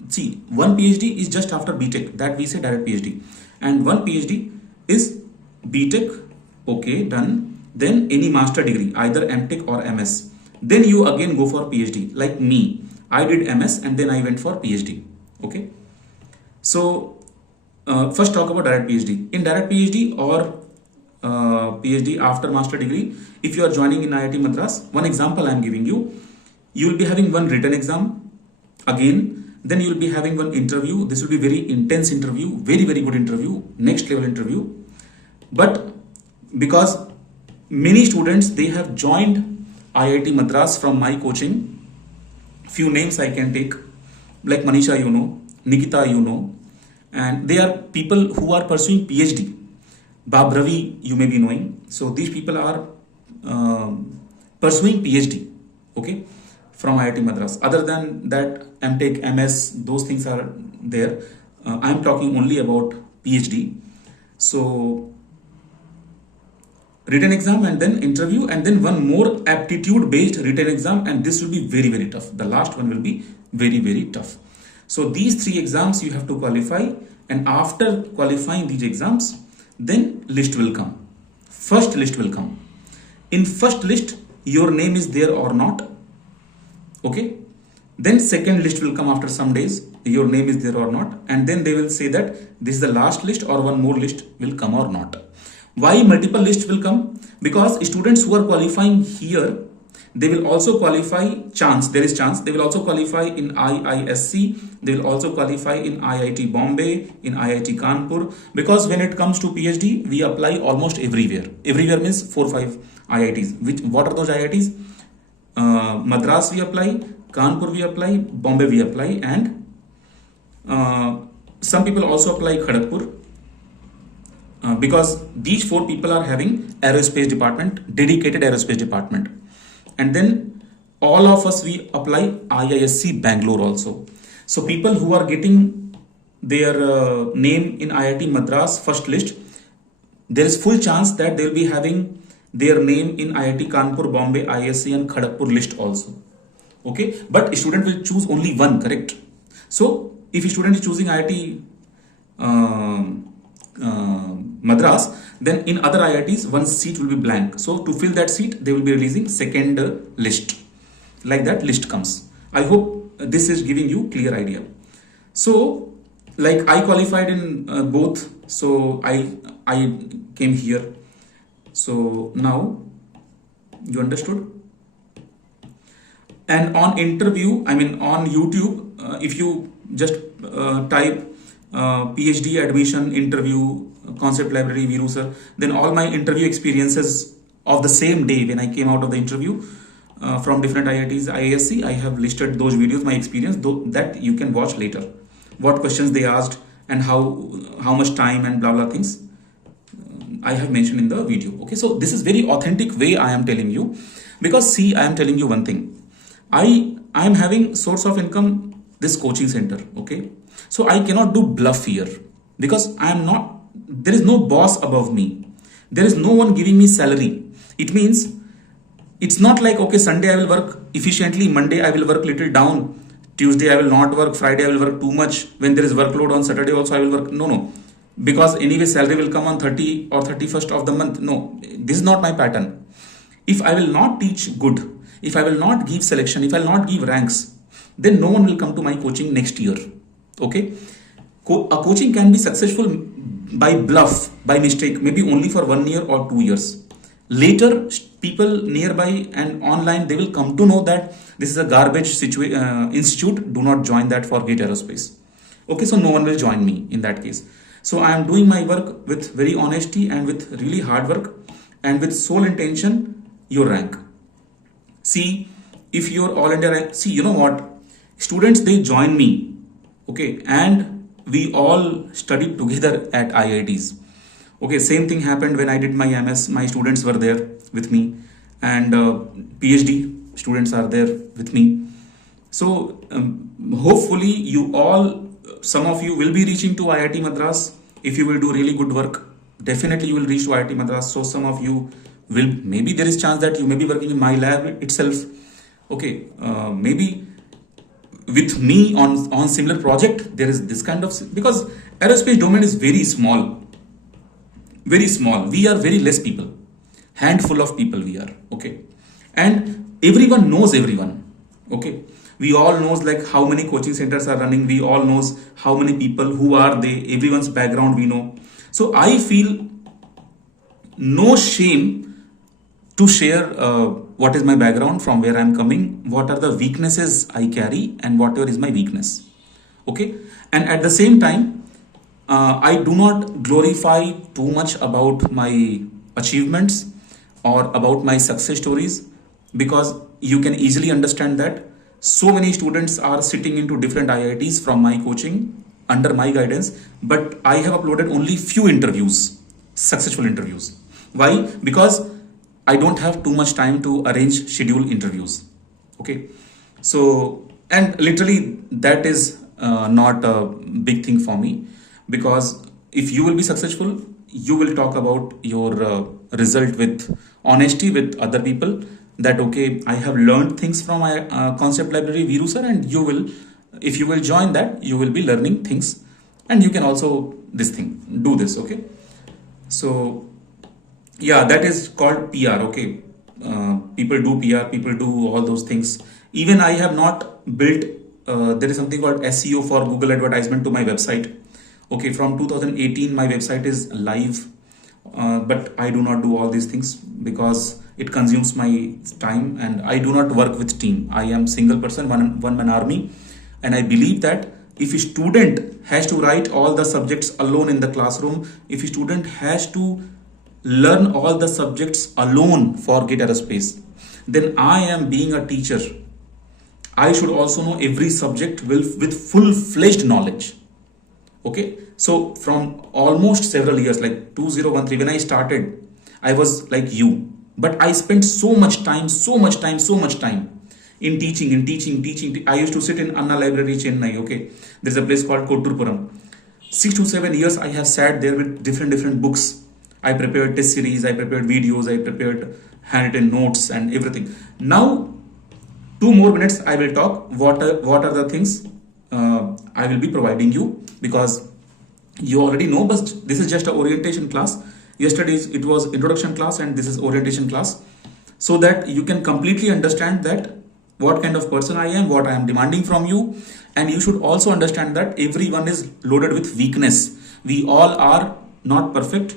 see, one PhD is just after BTech, that we say direct PhD, and one PhD is BTech. Okay, done. Then any master degree, either MTech or MS, then you again go for PhD. Like me, I did MS and then I went for PhD. Okay, so first talk about direct PhD. In direct PhD or PhD after master degree, if you are joining in IIT Madras, one example I am giving you, you will be having one written exam again, then you will be having one interview. This will be very intense interview, very good interview, next level interview. But because many students, they have joined IIT Madras from my coaching, few names I can take, like Manisha, you know, Nikita, you know, and they are people who are pursuing PhD. Bab Ravi, you may be knowing. So these people are pursuing PhD, okay, from IIT Madras. Other than that, MTech, MS, those things are there. I'm talking only about PhD. So written exam and then interview and then one more aptitude based written exam, and this will be very tough. The last one will be very tough. So these three exams you have to qualify, and after qualifying these exams, then list will come. First list will come. In first list, your name is there or not. Okay. Then second list will come after some days, your name is there or not, and then they will say that this is the last list or one more list will come or not. Why multiple lists will come? Because students who are qualifying here, they will also qualify, there is chance, they will also qualify in IISc, they will also qualify in IIT Bombay, in IIT Kanpur, because when it comes to PhD, we apply almost everywhere. Everywhere means 4 or 5 IITs. What are those IITs? Madras we apply, Kanpur we apply, Bombay we apply, and some people also apply Kharagpur. Because these 4 people are having aerospace department, dedicated aerospace department. And then all of us, we apply IISc Bangalore also. So people who are getting their name in IIT Madras first list, there is full chance that they will be having their name in IIT Kanpur, Bombay, IISc and Kharagpur list also. Okay, but a student will choose only one, correct? So if a student is choosing IIT Madras, then in other IITs one seat will be blank. So to fill that seat, they will be releasing second list. Like that list comes. I hope this is giving you clear idea. So like I qualified in both, so I came here. So now you understood. And on interview, I mean on YouTube, if you just type PhD admission interview concept library Viru sir, then all my interview experiences of the same day when I came out of the interview, from different IITs, IISc. I have listed those videos, my experience, that you can watch later. What questions they asked and how much time and blah blah things I have mentioned in the video. Okay, so this is very authentic way I am telling you, because see, I am telling you one thing. I am having source of income, this coaching center. Okay, so I cannot do bluff here, because I am not. There is no boss above me. There is no one giving me salary. It means it's not like, okay, Sunday I will work efficiently, Monday I will work little down, Tuesday I will not work, Friday I will work too much. When there is workload on Saturday also I will work. No. Because anyway salary will come on 30 or 31st of the month. No, this is not my pattern. If I will not teach good, if I will not give selection, if I will not give ranks, then no one will come to my coaching next year. Okay, a coaching can be successful by bluff, by mistake, maybe only for 1 year or 2 years. Later, people nearby and online, they will come to know that this is a garbage institute. Do not join that for GATE Aerospace. Okay, so no one will join me in that case. So I am doing my work with very honesty and with really hard work and with sole intention, your rank. See, if you're all India rank, see, you know what? Students, they join me. Okay, and we all studied together at IITs. Okay, same thing happened when I did my MS. My students were there with me, and PhD students are there with me. So hopefully you all, some of you will be reaching to IIT Madras. If you will do really good work, definitely you will reach to IIT Madras. So some of you will, maybe there is chance that you may be working in my lab itself. Okay, maybe with me on similar project, there is this kind of, because aerospace domain is very small. We are very less people, handful of people we are. Okay, and everyone knows everyone. Okay, we all knows like how many coaching centers are running. We all knows how many people, who are they, everyone's background we know. So I feel no shame to share what is my background, from where I'm coming, what are the weaknesses I carry, and whatever is my weakness. Okay, and at the same time, I do not glorify too much about my achievements or about my success stories, because you can easily understand that so many students are sitting into different IITs from my coaching under my guidance, but I have uploaded only few interviews, successful interviews. Why? Because I don't have too much time to arrange schedule interviews. Okay, so, and literally that is not a big thing for me, because if you will be successful, you will talk about your result with honesty with other people, that okay, I have learned things from my concept library Viru sir, and you will, if you will join that, you will be learning things, and you can also do this. Okay, so yeah, that is called PR. Okay, people do PR, people do all those things. Even I have not built, there is something called SEO for Google advertisement to my website. Okay, from 2018 my website is live, but I do not do all these things because it consumes my time, and I do not work with team. I am single person, one man army, and I believe that if a student has to write all the subjects alone in the classroom, if a student has to learn all the subjects alone for GATE Aerospace, then I am being a teacher. I should also know every subject with full-fledged knowledge. Okay, so from almost several years, like 2013, when I started, I was like you, but I spent so much time in teaching. I used to sit in Anna Library, Chennai. Okay, there's a place called Koturpuram. 6 to 7 years I have sat there with different books. I prepared test series, I prepared videos, I prepared handwritten notes and everything. Now, 2 more minutes I will talk what are the things I will be providing you, because you already know, but this is just an orientation class. Yesterday it was introduction class, and this is orientation class, so that you can completely understand that what kind of person I am, what I am demanding from you, and you should also understand that everyone is loaded with weakness. We all are not perfect.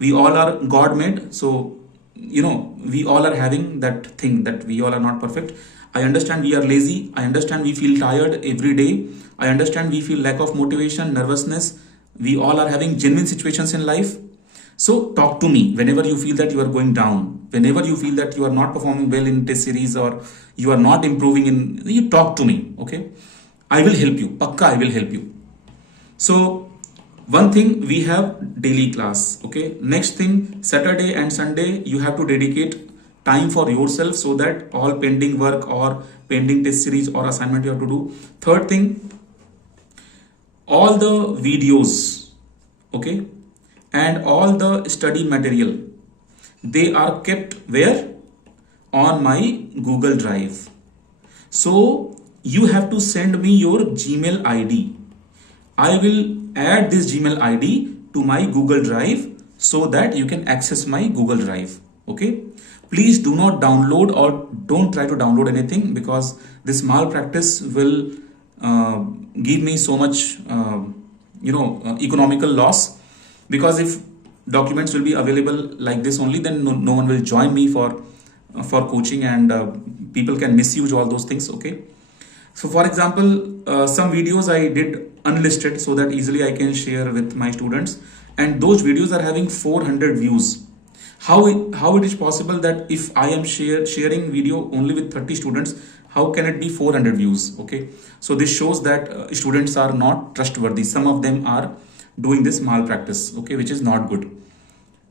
We all are God made. So, we all are having that thing that we all are not perfect. I understand we are lazy. I understand we feel tired every day. I understand we feel lack of motivation, nervousness. We all are having genuine situations in life. So talk to me whenever you feel that you are going down, whenever you feel that you are not performing well in test series or you are not improving in, you talk to me, okay? I will help you, pakka I will help you. So one thing, we have daily class, okay? Next thing, Saturday and Sunday you have to dedicate time for yourself so that all pending work or pending test series or assignment you have to do. Third thing, all the videos, okay, and all the study material, they are kept where? On my Google Drive. So you have to send me your Gmail ID. I will add this Gmail ID to my Google Drive so that you can access my Google Drive. Okay. Please do not download or don't try to download anything, because this malpractice will give me so much, economical loss. Because if documents will be available like this only, then no one will join me for coaching, and people can misuse all those things. Okay. So for example, some videos I did unlisted so that easily I can share with my students, and those videos are having 400 views. How it is possible that if I am sharing video only with 30 students, how can it be 400 views? Okay, so this shows that students are not trustworthy. Some of them are doing this malpractice, okay, which is not good.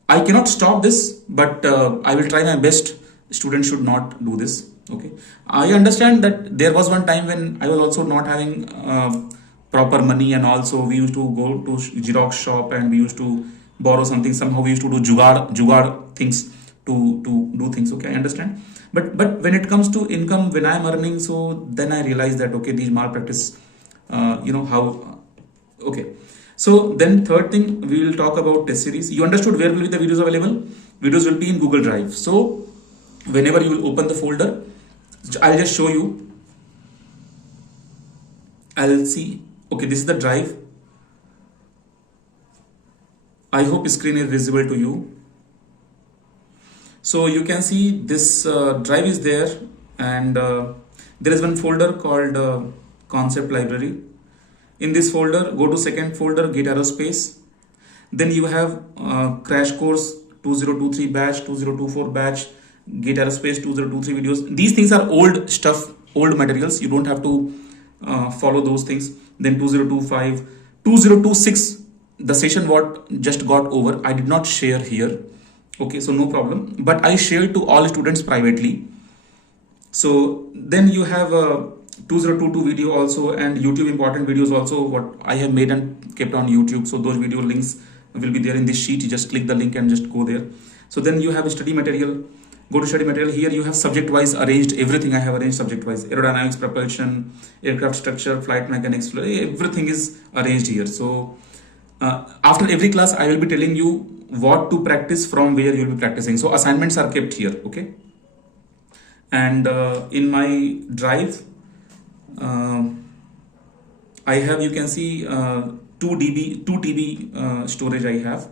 I cannot stop this, but I will try my best. Students should not do this. Okay, I understand that there was one time when I was also not having proper money, and also we used to go to Xerox shop and we used to borrow something. Somehow we used to do jugaad things to do things. Okay, I understand. But when it comes to income, when I am earning, so then I realize that okay, these malpractice, how. Okay. So then third thing, we will talk about test series. You understood where will be the videos available? Videos will be in Google Drive. So whenever you will open the folder, I'll just show you. I'll see. Okay, this is the drive. I hope screen is visible to you. So you can see this drive is there, and there is one folder called concept library. In this folder, go to second folder, GATE Aerospace. Then you have crash course 2023 batch, 2024 batch, GATE Aerospace 2023 videos. These things are old stuff, old materials. You don't have to follow those things. Then 2025, 2026, the session what just got over, I did not share here. Okay, so no problem. But I shared to all students privately. So then you have a 2022 video also, and YouTube important videos also, what I have made and kept on YouTube. So those video links will be there in this sheet. You just click the link and just go there. So then you have study material. Go to study material. Here you have subject wise arranged everything. I have arranged subject wise: aerodynamics, propulsion, aircraft structure, flight mechanics, everything is arranged here. So after every class I will be telling you what to practice, from where you will be practicing. So assignments are kept here. Okay. And in my drive, I have, you can see 2 TB storage I have.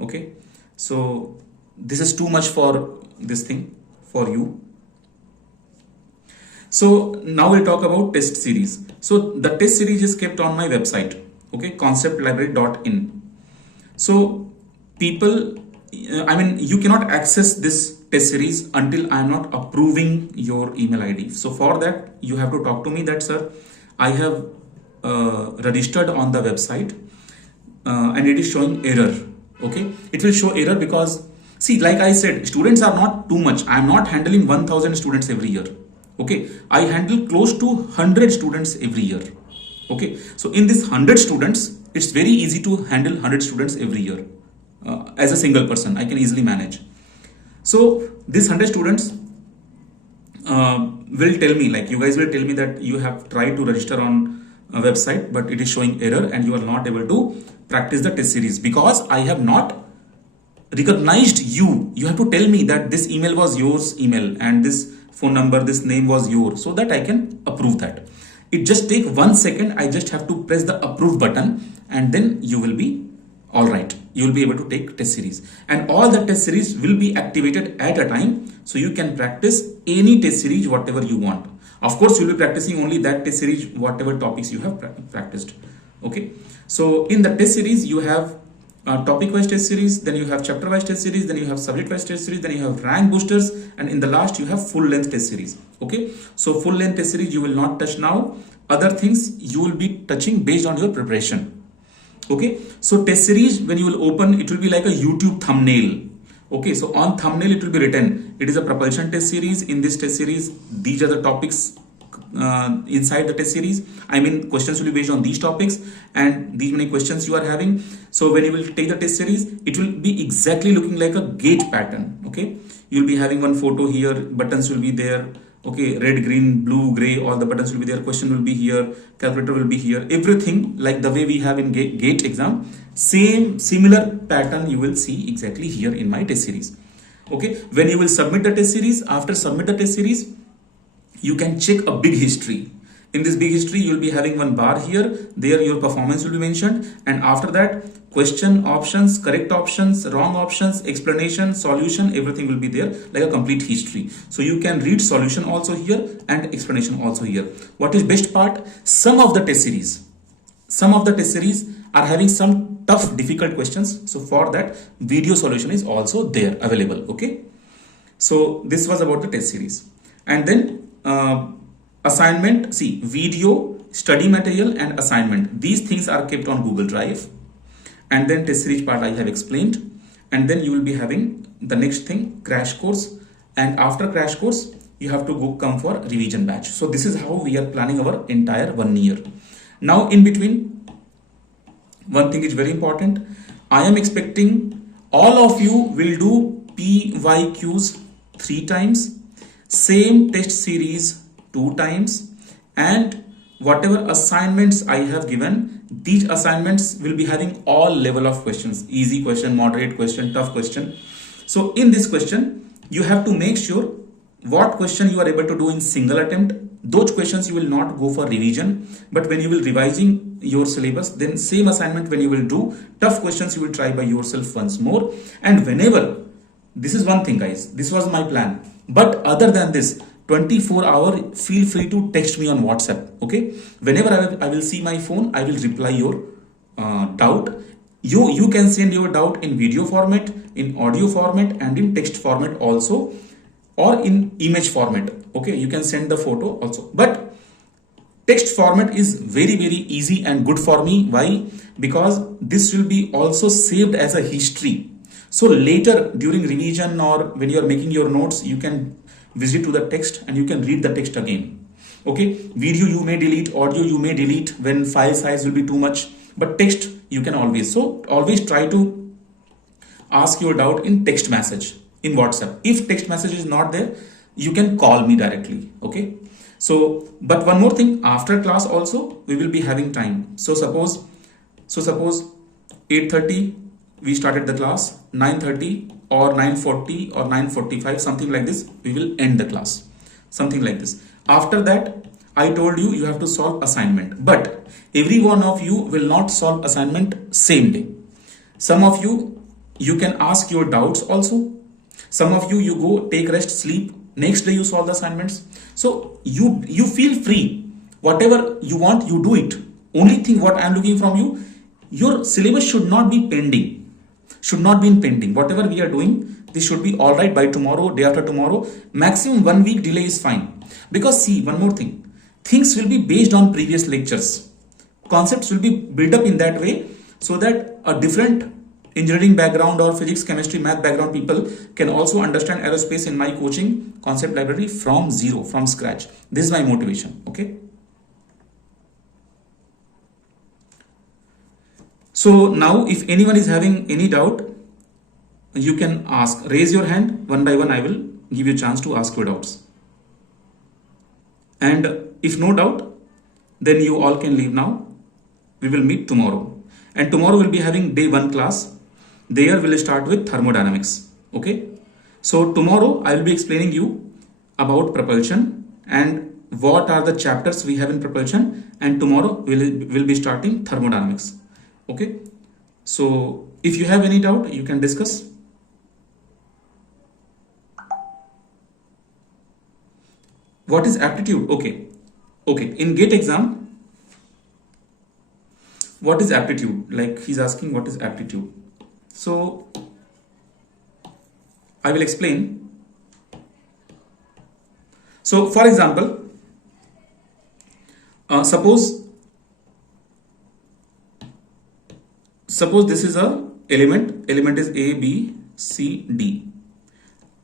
Okay, so this is too much for this thing for you. So now we'll talk about test series. So the test series is kept on my website. Okay, conceptlibrary.in. So people, you cannot access this test series until I am not approving your email ID. So for that, you have to talk to me that, sir, I have registered on the website and it is showing error. Okay, it will show error because, see, like I said, students are not too much. I am not handling 1000 students every year. Okay, I handle close to 100 students every year. Okay, so in this 100 students, it's very easy to handle 100 students every year. As a single person, I can easily manage. So this 100 students will tell me, like you guys will tell me that you have tried to register on a website, but it is showing error and you are not able to practice the test series because I have not recognized you. You have to tell me that this email was yours email and this phone number, this name was yours, so that I can approve that. It just take 1 second. I just have to press the approve button and then you will be all right. You will be able to take test series, and all the test series will be activated at a time. So you can practice any test series, whatever you want. Of course, you will be practicing only that test series, whatever topics you have practiced. Okay. So in the test series, you have topic wise test series, then you have chapter wise test series, then you have subject wise test series, then you have rank boosters, and in the last you have full length test series. Okay, so full length test series you will not touch now. Other things you will be touching based on your preparation. Okay, so test series, when you will open, it will be like a YouTube thumbnail. Okay, so on thumbnail it will be written, it is a propulsion test series. In this test series, these are the topics inside the test series. I mean, questions will be based on these topics, and these many questions you are having. So when you will take the test series, it will be exactly looking like a GATE pattern. Okay, you will be having one photo here, buttons will be there. Okay, red, green, blue, gray, all the buttons will be there. Question will be here, calculator will be here. Everything like the way we have in GATE exam, similar pattern you will see exactly here in my test series. Okay, when you will submit the test series, after submit the test series, you can check a big history. In this big history, you will be having one bar here. There your performance will be mentioned, and after that, question, options, correct options, wrong options, explanation, solution, everything will be there like a complete history. So you can read solution also here and explanation also here. What is best part? Some of the test series are having some tough difficult questions. So for that, video solution is also there available. Okay, so this was about the test series. And then assignment, see, video, study material and assignment, these things are kept on Google Drive. And then test series part I have explained, and then you will be having the next thing, crash course, and after crash course you have to come for revision batch. So this is how we are planning our entire 1 year. Now in between, one thing is very important. I am expecting all of you will do PYQs 3 times, same test series 2 times, and whatever assignments I have given, these assignments will be having all level of questions, easy question, moderate question, tough question. So in this question, you have to make sure what question you are able to do in single attempt. Those questions you will not go for revision, but when you will revising your syllabus, then same assignment when you will do tough questions, you will try by yourself once more. And whenever, this is one thing guys, this was my plan, but other than this, 24-hour, feel free to text me on WhatsApp. Okay, whenever I will see my phone, I will reply your doubt. You can send your doubt in video format, in audio format, and in text format also, or in image format. Okay, you can send the photo also, but text format is very easy and good for me. Why? Because this will be also saved as a history. So later during revision or when you are making your notes, you can visit to the text and you can read the text again. Okay, video you may delete, audio you may delete when file size will be too much, but text you can always. So always try to ask your doubt in text message in WhatsApp. If text message is not there, you can call me directly. Okay, so but one more thing, after class also we will be having time. So suppose 8:30 we started the class, 9:30 or 9:40 or 9:45, something like this, we will end the class, something like this. After that, I told you have to solve assignment, but every one of you will not solve assignment same day. Some of you can ask your doubts also. Some of you go take rest, sleep, next day you solve the assignments. So you feel free, whatever you want you do it. Only thing what I am looking from you, your syllabus should not be pending, should not be in pending. Whatever we are doing, this should be all right by tomorrow, day after tomorrow. Maximum 1 week delay is fine. Because see, one more thing, things will be based on previous lectures. Concepts will be built up in that way so that a different engineering background or physics, chemistry, math background people can also understand aerospace in my coaching concept library from zero, from scratch. This is my motivation. Okay. So now if anyone is having any doubt, you can ask, raise your hand one by one. I will give you a chance to ask your doubts. And if no doubt, then you all can leave now. We will meet tomorrow. And tomorrow we'll be having day 1 class. There we'll start with thermodynamics. Okay. So tomorrow I will be explaining you about propulsion and what are the chapters we have in propulsion. And tomorrow we'll be starting thermodynamics. Okay. So if you have any doubt, you can discuss. What is aptitude? Okay. In GATE exam, what is aptitude? Like he's asking what is aptitude. So I will explain. So for example, suppose this is a element is A, B, C, D,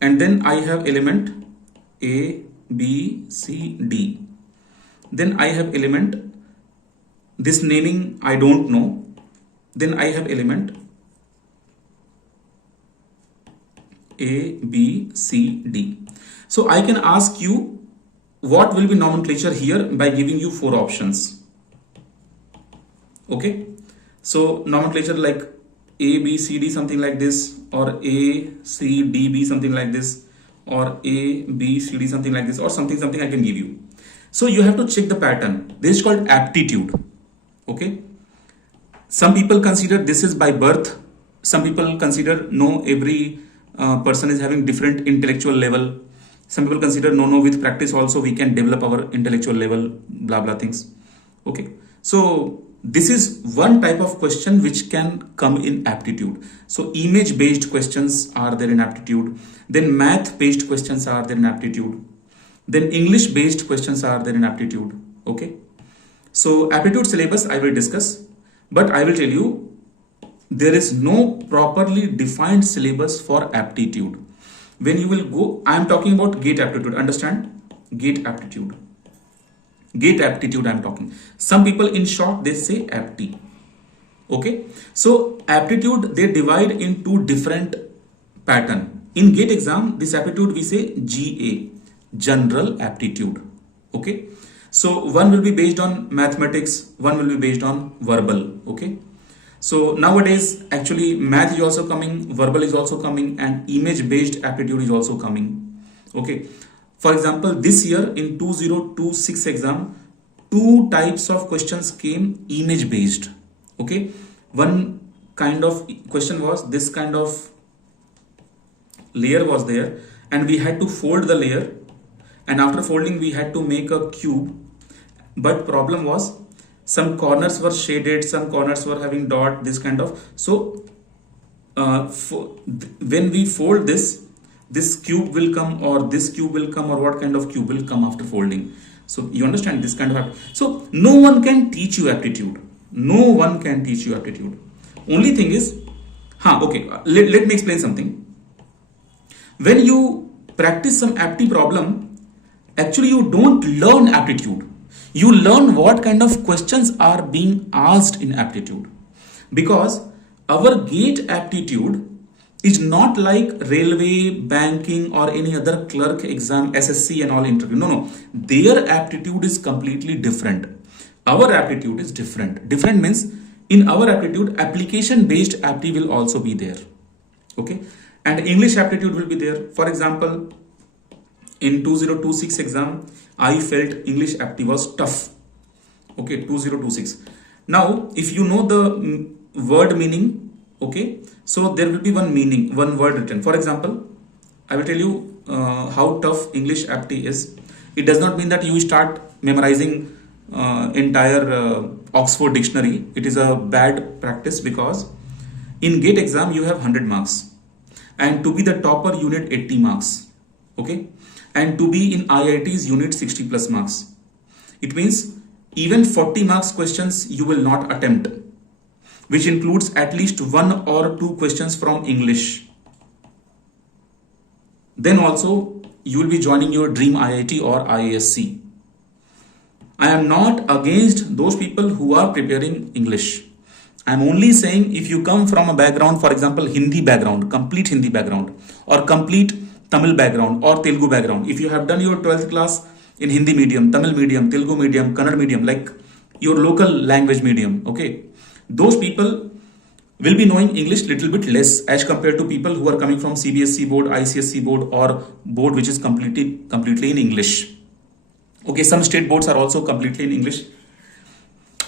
and then I have element A, B, C, D. Then I have element, this naming I don't know. Then I have element A, B, C, D. So I can ask you what will be nomenclature here by giving you 4 options. Okay, so nomenclature like A, B, C, D, something like this, or A, C, D, B, something like this, or A, B, C, D, something like this, or something I can give you. So you have to check the pattern. This is called aptitude. Okay, some people consider this is by birth. Some people consider no, every person is having different intellectual level. Some people consider no, with practice also we can develop our intellectual level, blah blah things. Okay, so this is one type of question which can come in aptitude. So image based questions are there in aptitude, then math based questions are there in aptitude, then English based questions are there in aptitude. Okay, so aptitude syllabus I will discuss, but I will tell you there is no properly defined syllabus for aptitude. When you will go, I am talking about GATE aptitude, understand? GATE aptitude. GATE aptitude I am talking. Some people in short they say apti. Okay, so aptitude they divide into different pattern. In GATE exam, this aptitude we say GA, general aptitude. Okay, so one will be based on mathematics, one will be based on verbal. Okay, so nowadays actually math is also coming, verbal is also coming, and image based aptitude is also coming. Okay, for example, this year in 2026 exam, 2 types of questions came image based. Okay, one kind of question was this kind of layer was there, and we had to fold the layer, and after folding we had to make a cube. But problem was some corners were shaded, some corners were having dot, this kind of. So when we fold this cube will come, or this cube will come, or what kind of cube will come after folding. So you understand this kind of. So no one can teach you aptitude. No one can teach you aptitude. Only thing is, okay, let me explain something. When you practice some apti problem, actually you don't learn aptitude. You learn what kind of questions are being asked in aptitude. Because our GATE aptitude is not like railway, banking, or any other clerk exam, SSC and all interview. No. Their aptitude is completely different. Our aptitude is different. Different means in our aptitude, application based apti will also be there. Okay, and English aptitude will be there. For example, in 2026 exam, I felt English apti was tough. Okay, 2026. Now, if you know the word meaning, okay, so there will be one meaning, one word written. For example, I will tell you how tough English apti is. It does not mean that you start memorizing entire Oxford dictionary. It is a bad practice, because in GATE exam you have 100 marks, and to be the topper you need 80 marks. Okay, and to be in IITs you need 60 plus marks. It means even 40 marks questions you will not attempt, which includes at least 1 or 2 questions from English. Then also you will be joining your dream IIT or IASC. I am not against those people who are preparing English. I am only saying if you come from a background, for example, Hindi background, complete Hindi background, or complete Tamil background or Telugu background. If you have done your 12th class in Hindi medium, Tamil medium, Telugu medium, Kannada medium, like your local language medium, okay, those people will be knowing English little bit less as compared to people who are coming from CBSE board, ICSE board, or board which is completely in English. Okay, some state boards are also completely in English.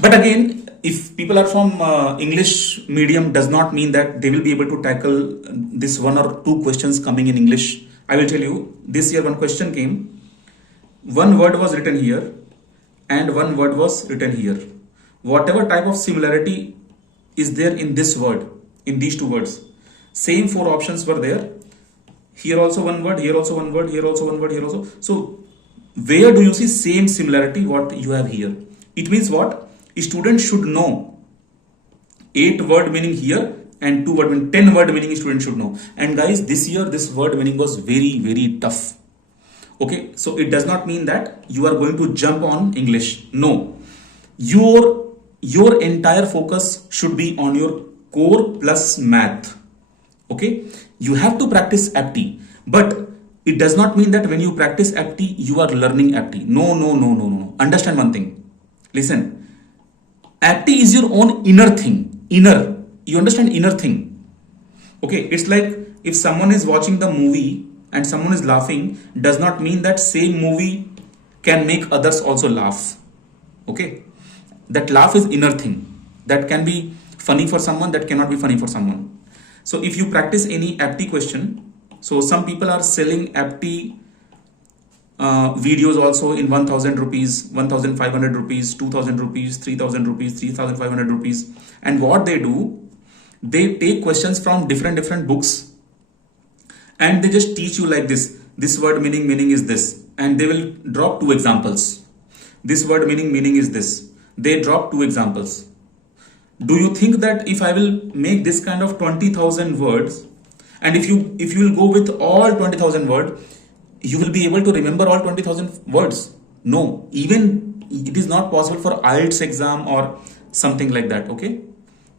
But again, if people are from English medium, does not mean that they will be able to tackle this 1 or 2 questions coming in English. I will tell you, this year one question came, 1 word was written here and 1 word was written here. Whatever type of similarity is there in this word, in these 2 words, Same 4 options were there. Here also one word, here also one word, here also one word, here also. So where do you see same similarity what you have here? It means what? A student should know 8 word meaning here and 2 word meaning, 10 word meaning a student should know. And guys, this year this word meaning was very tough. Okay, so it does not mean that you are going to jump on English. No, your entire focus should be on your core plus math. Okay, you have to practice apti, but it does not mean that when you practice apti you are learning apti. No. Understand one thing. Listen, apti is your own inner thing. You understand inner thing. Okay, it's like if someone is watching the movie and someone is laughing, does not mean that same movie can make others also laugh. Okay, that laugh is inner thing. That can be funny for someone, that cannot be funny for someone. So if you practice any apti question, so some people are selling apti videos also in 1000 rupees, 1500 rupees, 2000 rupees, 3000 rupees, 3500 rupees. And what they do, they take questions from different books and they just teach you like this word meaning is this, and they will drop 2 examples. This word meaning is this, they drop 2 examples. Do you think that if I will make this kind of 20,000 words, and if you will go with all 20,000 words, you will be able to remember all 20,000 words? No, even it is not possible for IELTS exam or something like that. Okay,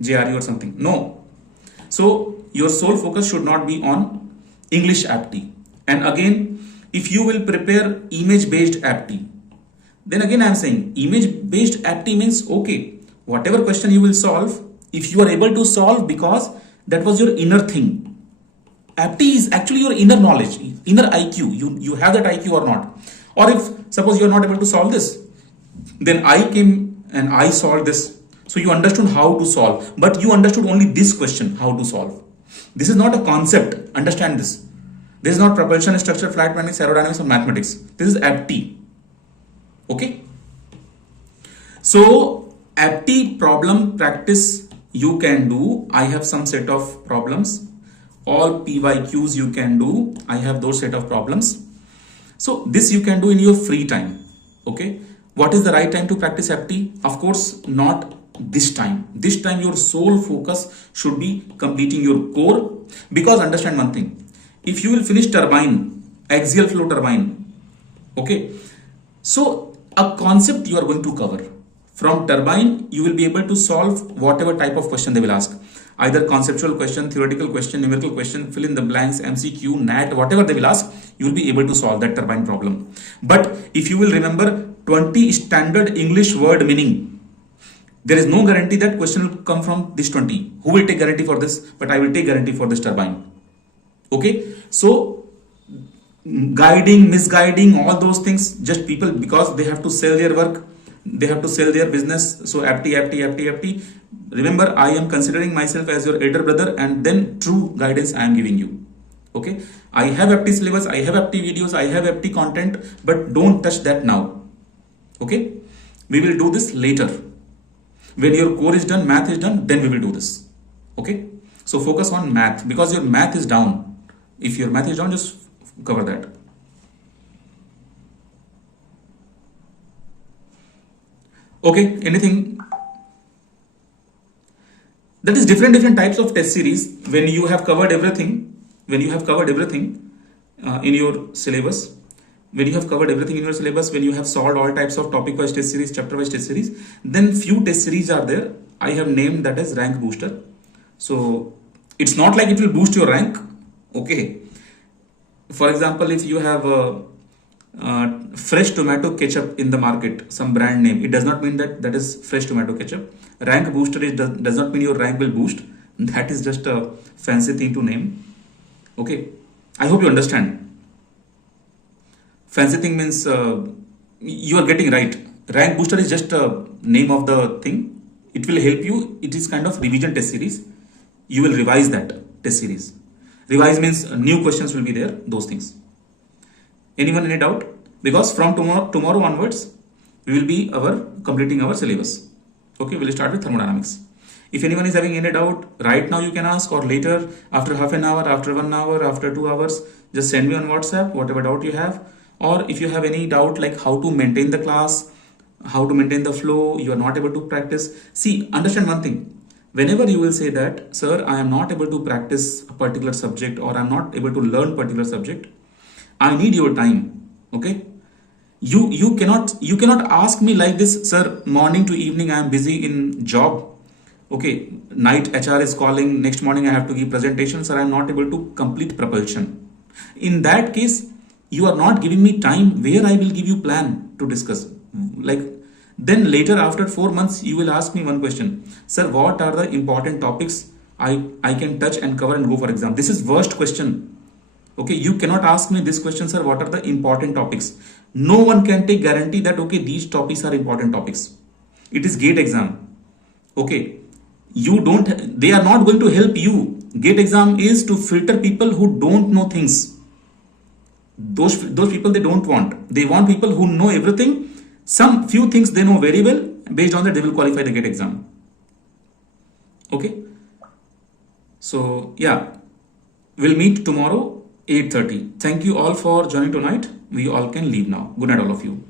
JRE or something. No. So your sole focus should not be on English apti. And again, if you will prepare image based apti, then again I am saying image based apti means okay, whatever question you will solve, if you are able to solve because that was your inner thing. Apti is actually your inner knowledge, inner IQ. You have that IQ or not. Or if suppose you are not able to solve this, then I came and I solved this. So you understood how to solve, but you understood only this question, how to solve. This is not a concept. Understand this. This is not propulsion, structure, flight mechanics, aerodynamics, or mathematics. This is apti. Okay. So apti problem practice you can do. I have some set of problems. All PYQs you can do. I have those set of problems. So this you can do in your free time. Okay. What is the right time to practice apti? Of course, not this time. This time your sole focus should be completing your core, because understand one thing. If you will finish turbine, axial flow turbine, okay, so a concept you are going to cover. From turbine, you will be able to solve whatever type of question they will ask. Either conceptual question, theoretical question, numerical question, fill in the blanks, MCQ, NAT, whatever they will ask, you will be able to solve that turbine problem. But if you will remember 20 standard English word meaning, there is no guarantee that question will come from this 20. Who will take guarantee for this? But I will take guarantee for this turbine. Okay. So guiding, misguiding, all those things, just people, because they have to sell their work, they have to sell their business. So apti. Remember, I am considering myself as your elder brother, and then true guidance I am giving you. Okay. I have apti syllabus, I have apti videos, I have apti content, but don't touch that now. Okay. We will do this later. When your core is done, math is done, then we will do this. Okay. So focus on math, because your math is down. If your math is down, just cover that. Okay. Anything? That is different types of test series. When you have covered everything, in your syllabus, when you have solved all types of topic wise test series, chapter wise test series, then few test series are there. I have named that as rank booster. So it's not like it will boost your rank. Okay. For example, if you have fresh tomato ketchup in the market, some brand name, it does not mean that is fresh tomato ketchup. Rank booster does not mean your rank will boost. That is just a fancy thing to name. Okay. I hope you understand. Fancy thing means you are getting right. Rank booster is just a name of the thing. It will help you. It is kind of revision test series. You will revise that test series. Revise means new questions will be there. Those things. Anyone any doubt? Because from tomorrow onwards, we will be completing our syllabus. Okay, we'll start with thermodynamics. If anyone is having any doubt, right now you can ask, or later after half an hour, after 1 hour, after 2 hours, just send me on WhatsApp whatever doubt you have. Or if you have any doubt like how to maintain the class, how to maintain the flow, you are not able to practice. See, understand one thing. Whenever you will say that, sir, I am not able to practice a particular subject, or I'm not able to learn particular subject, I need your time. Okay? You cannot ask me like this, sir, morning to evening I am busy in job. Okay, night HR is calling, next morning I have to give presentation, sir, I am not able to complete propulsion. In that case, you are not giving me time where I will give you plan to discuss. Like, then later after 4 months you will ask me one question, sir, what are the important topics I can touch and cover and go for exam? This is worst question. Okay, you cannot ask me this question, sir, what are the important topics? No one can take guarantee that okay, these topics are important topics. It is GATE exam. Okay, you don't, they are not going to help you. GATE exam is to filter people who don't know things. Those people they don't want. They want people who know everything. Some few things they know very well. Based on that, they will qualify the GATE exam. Okay. So yeah, we'll meet tomorrow 8:30. Thank you all for joining tonight. We all can leave now. Good night, all of you.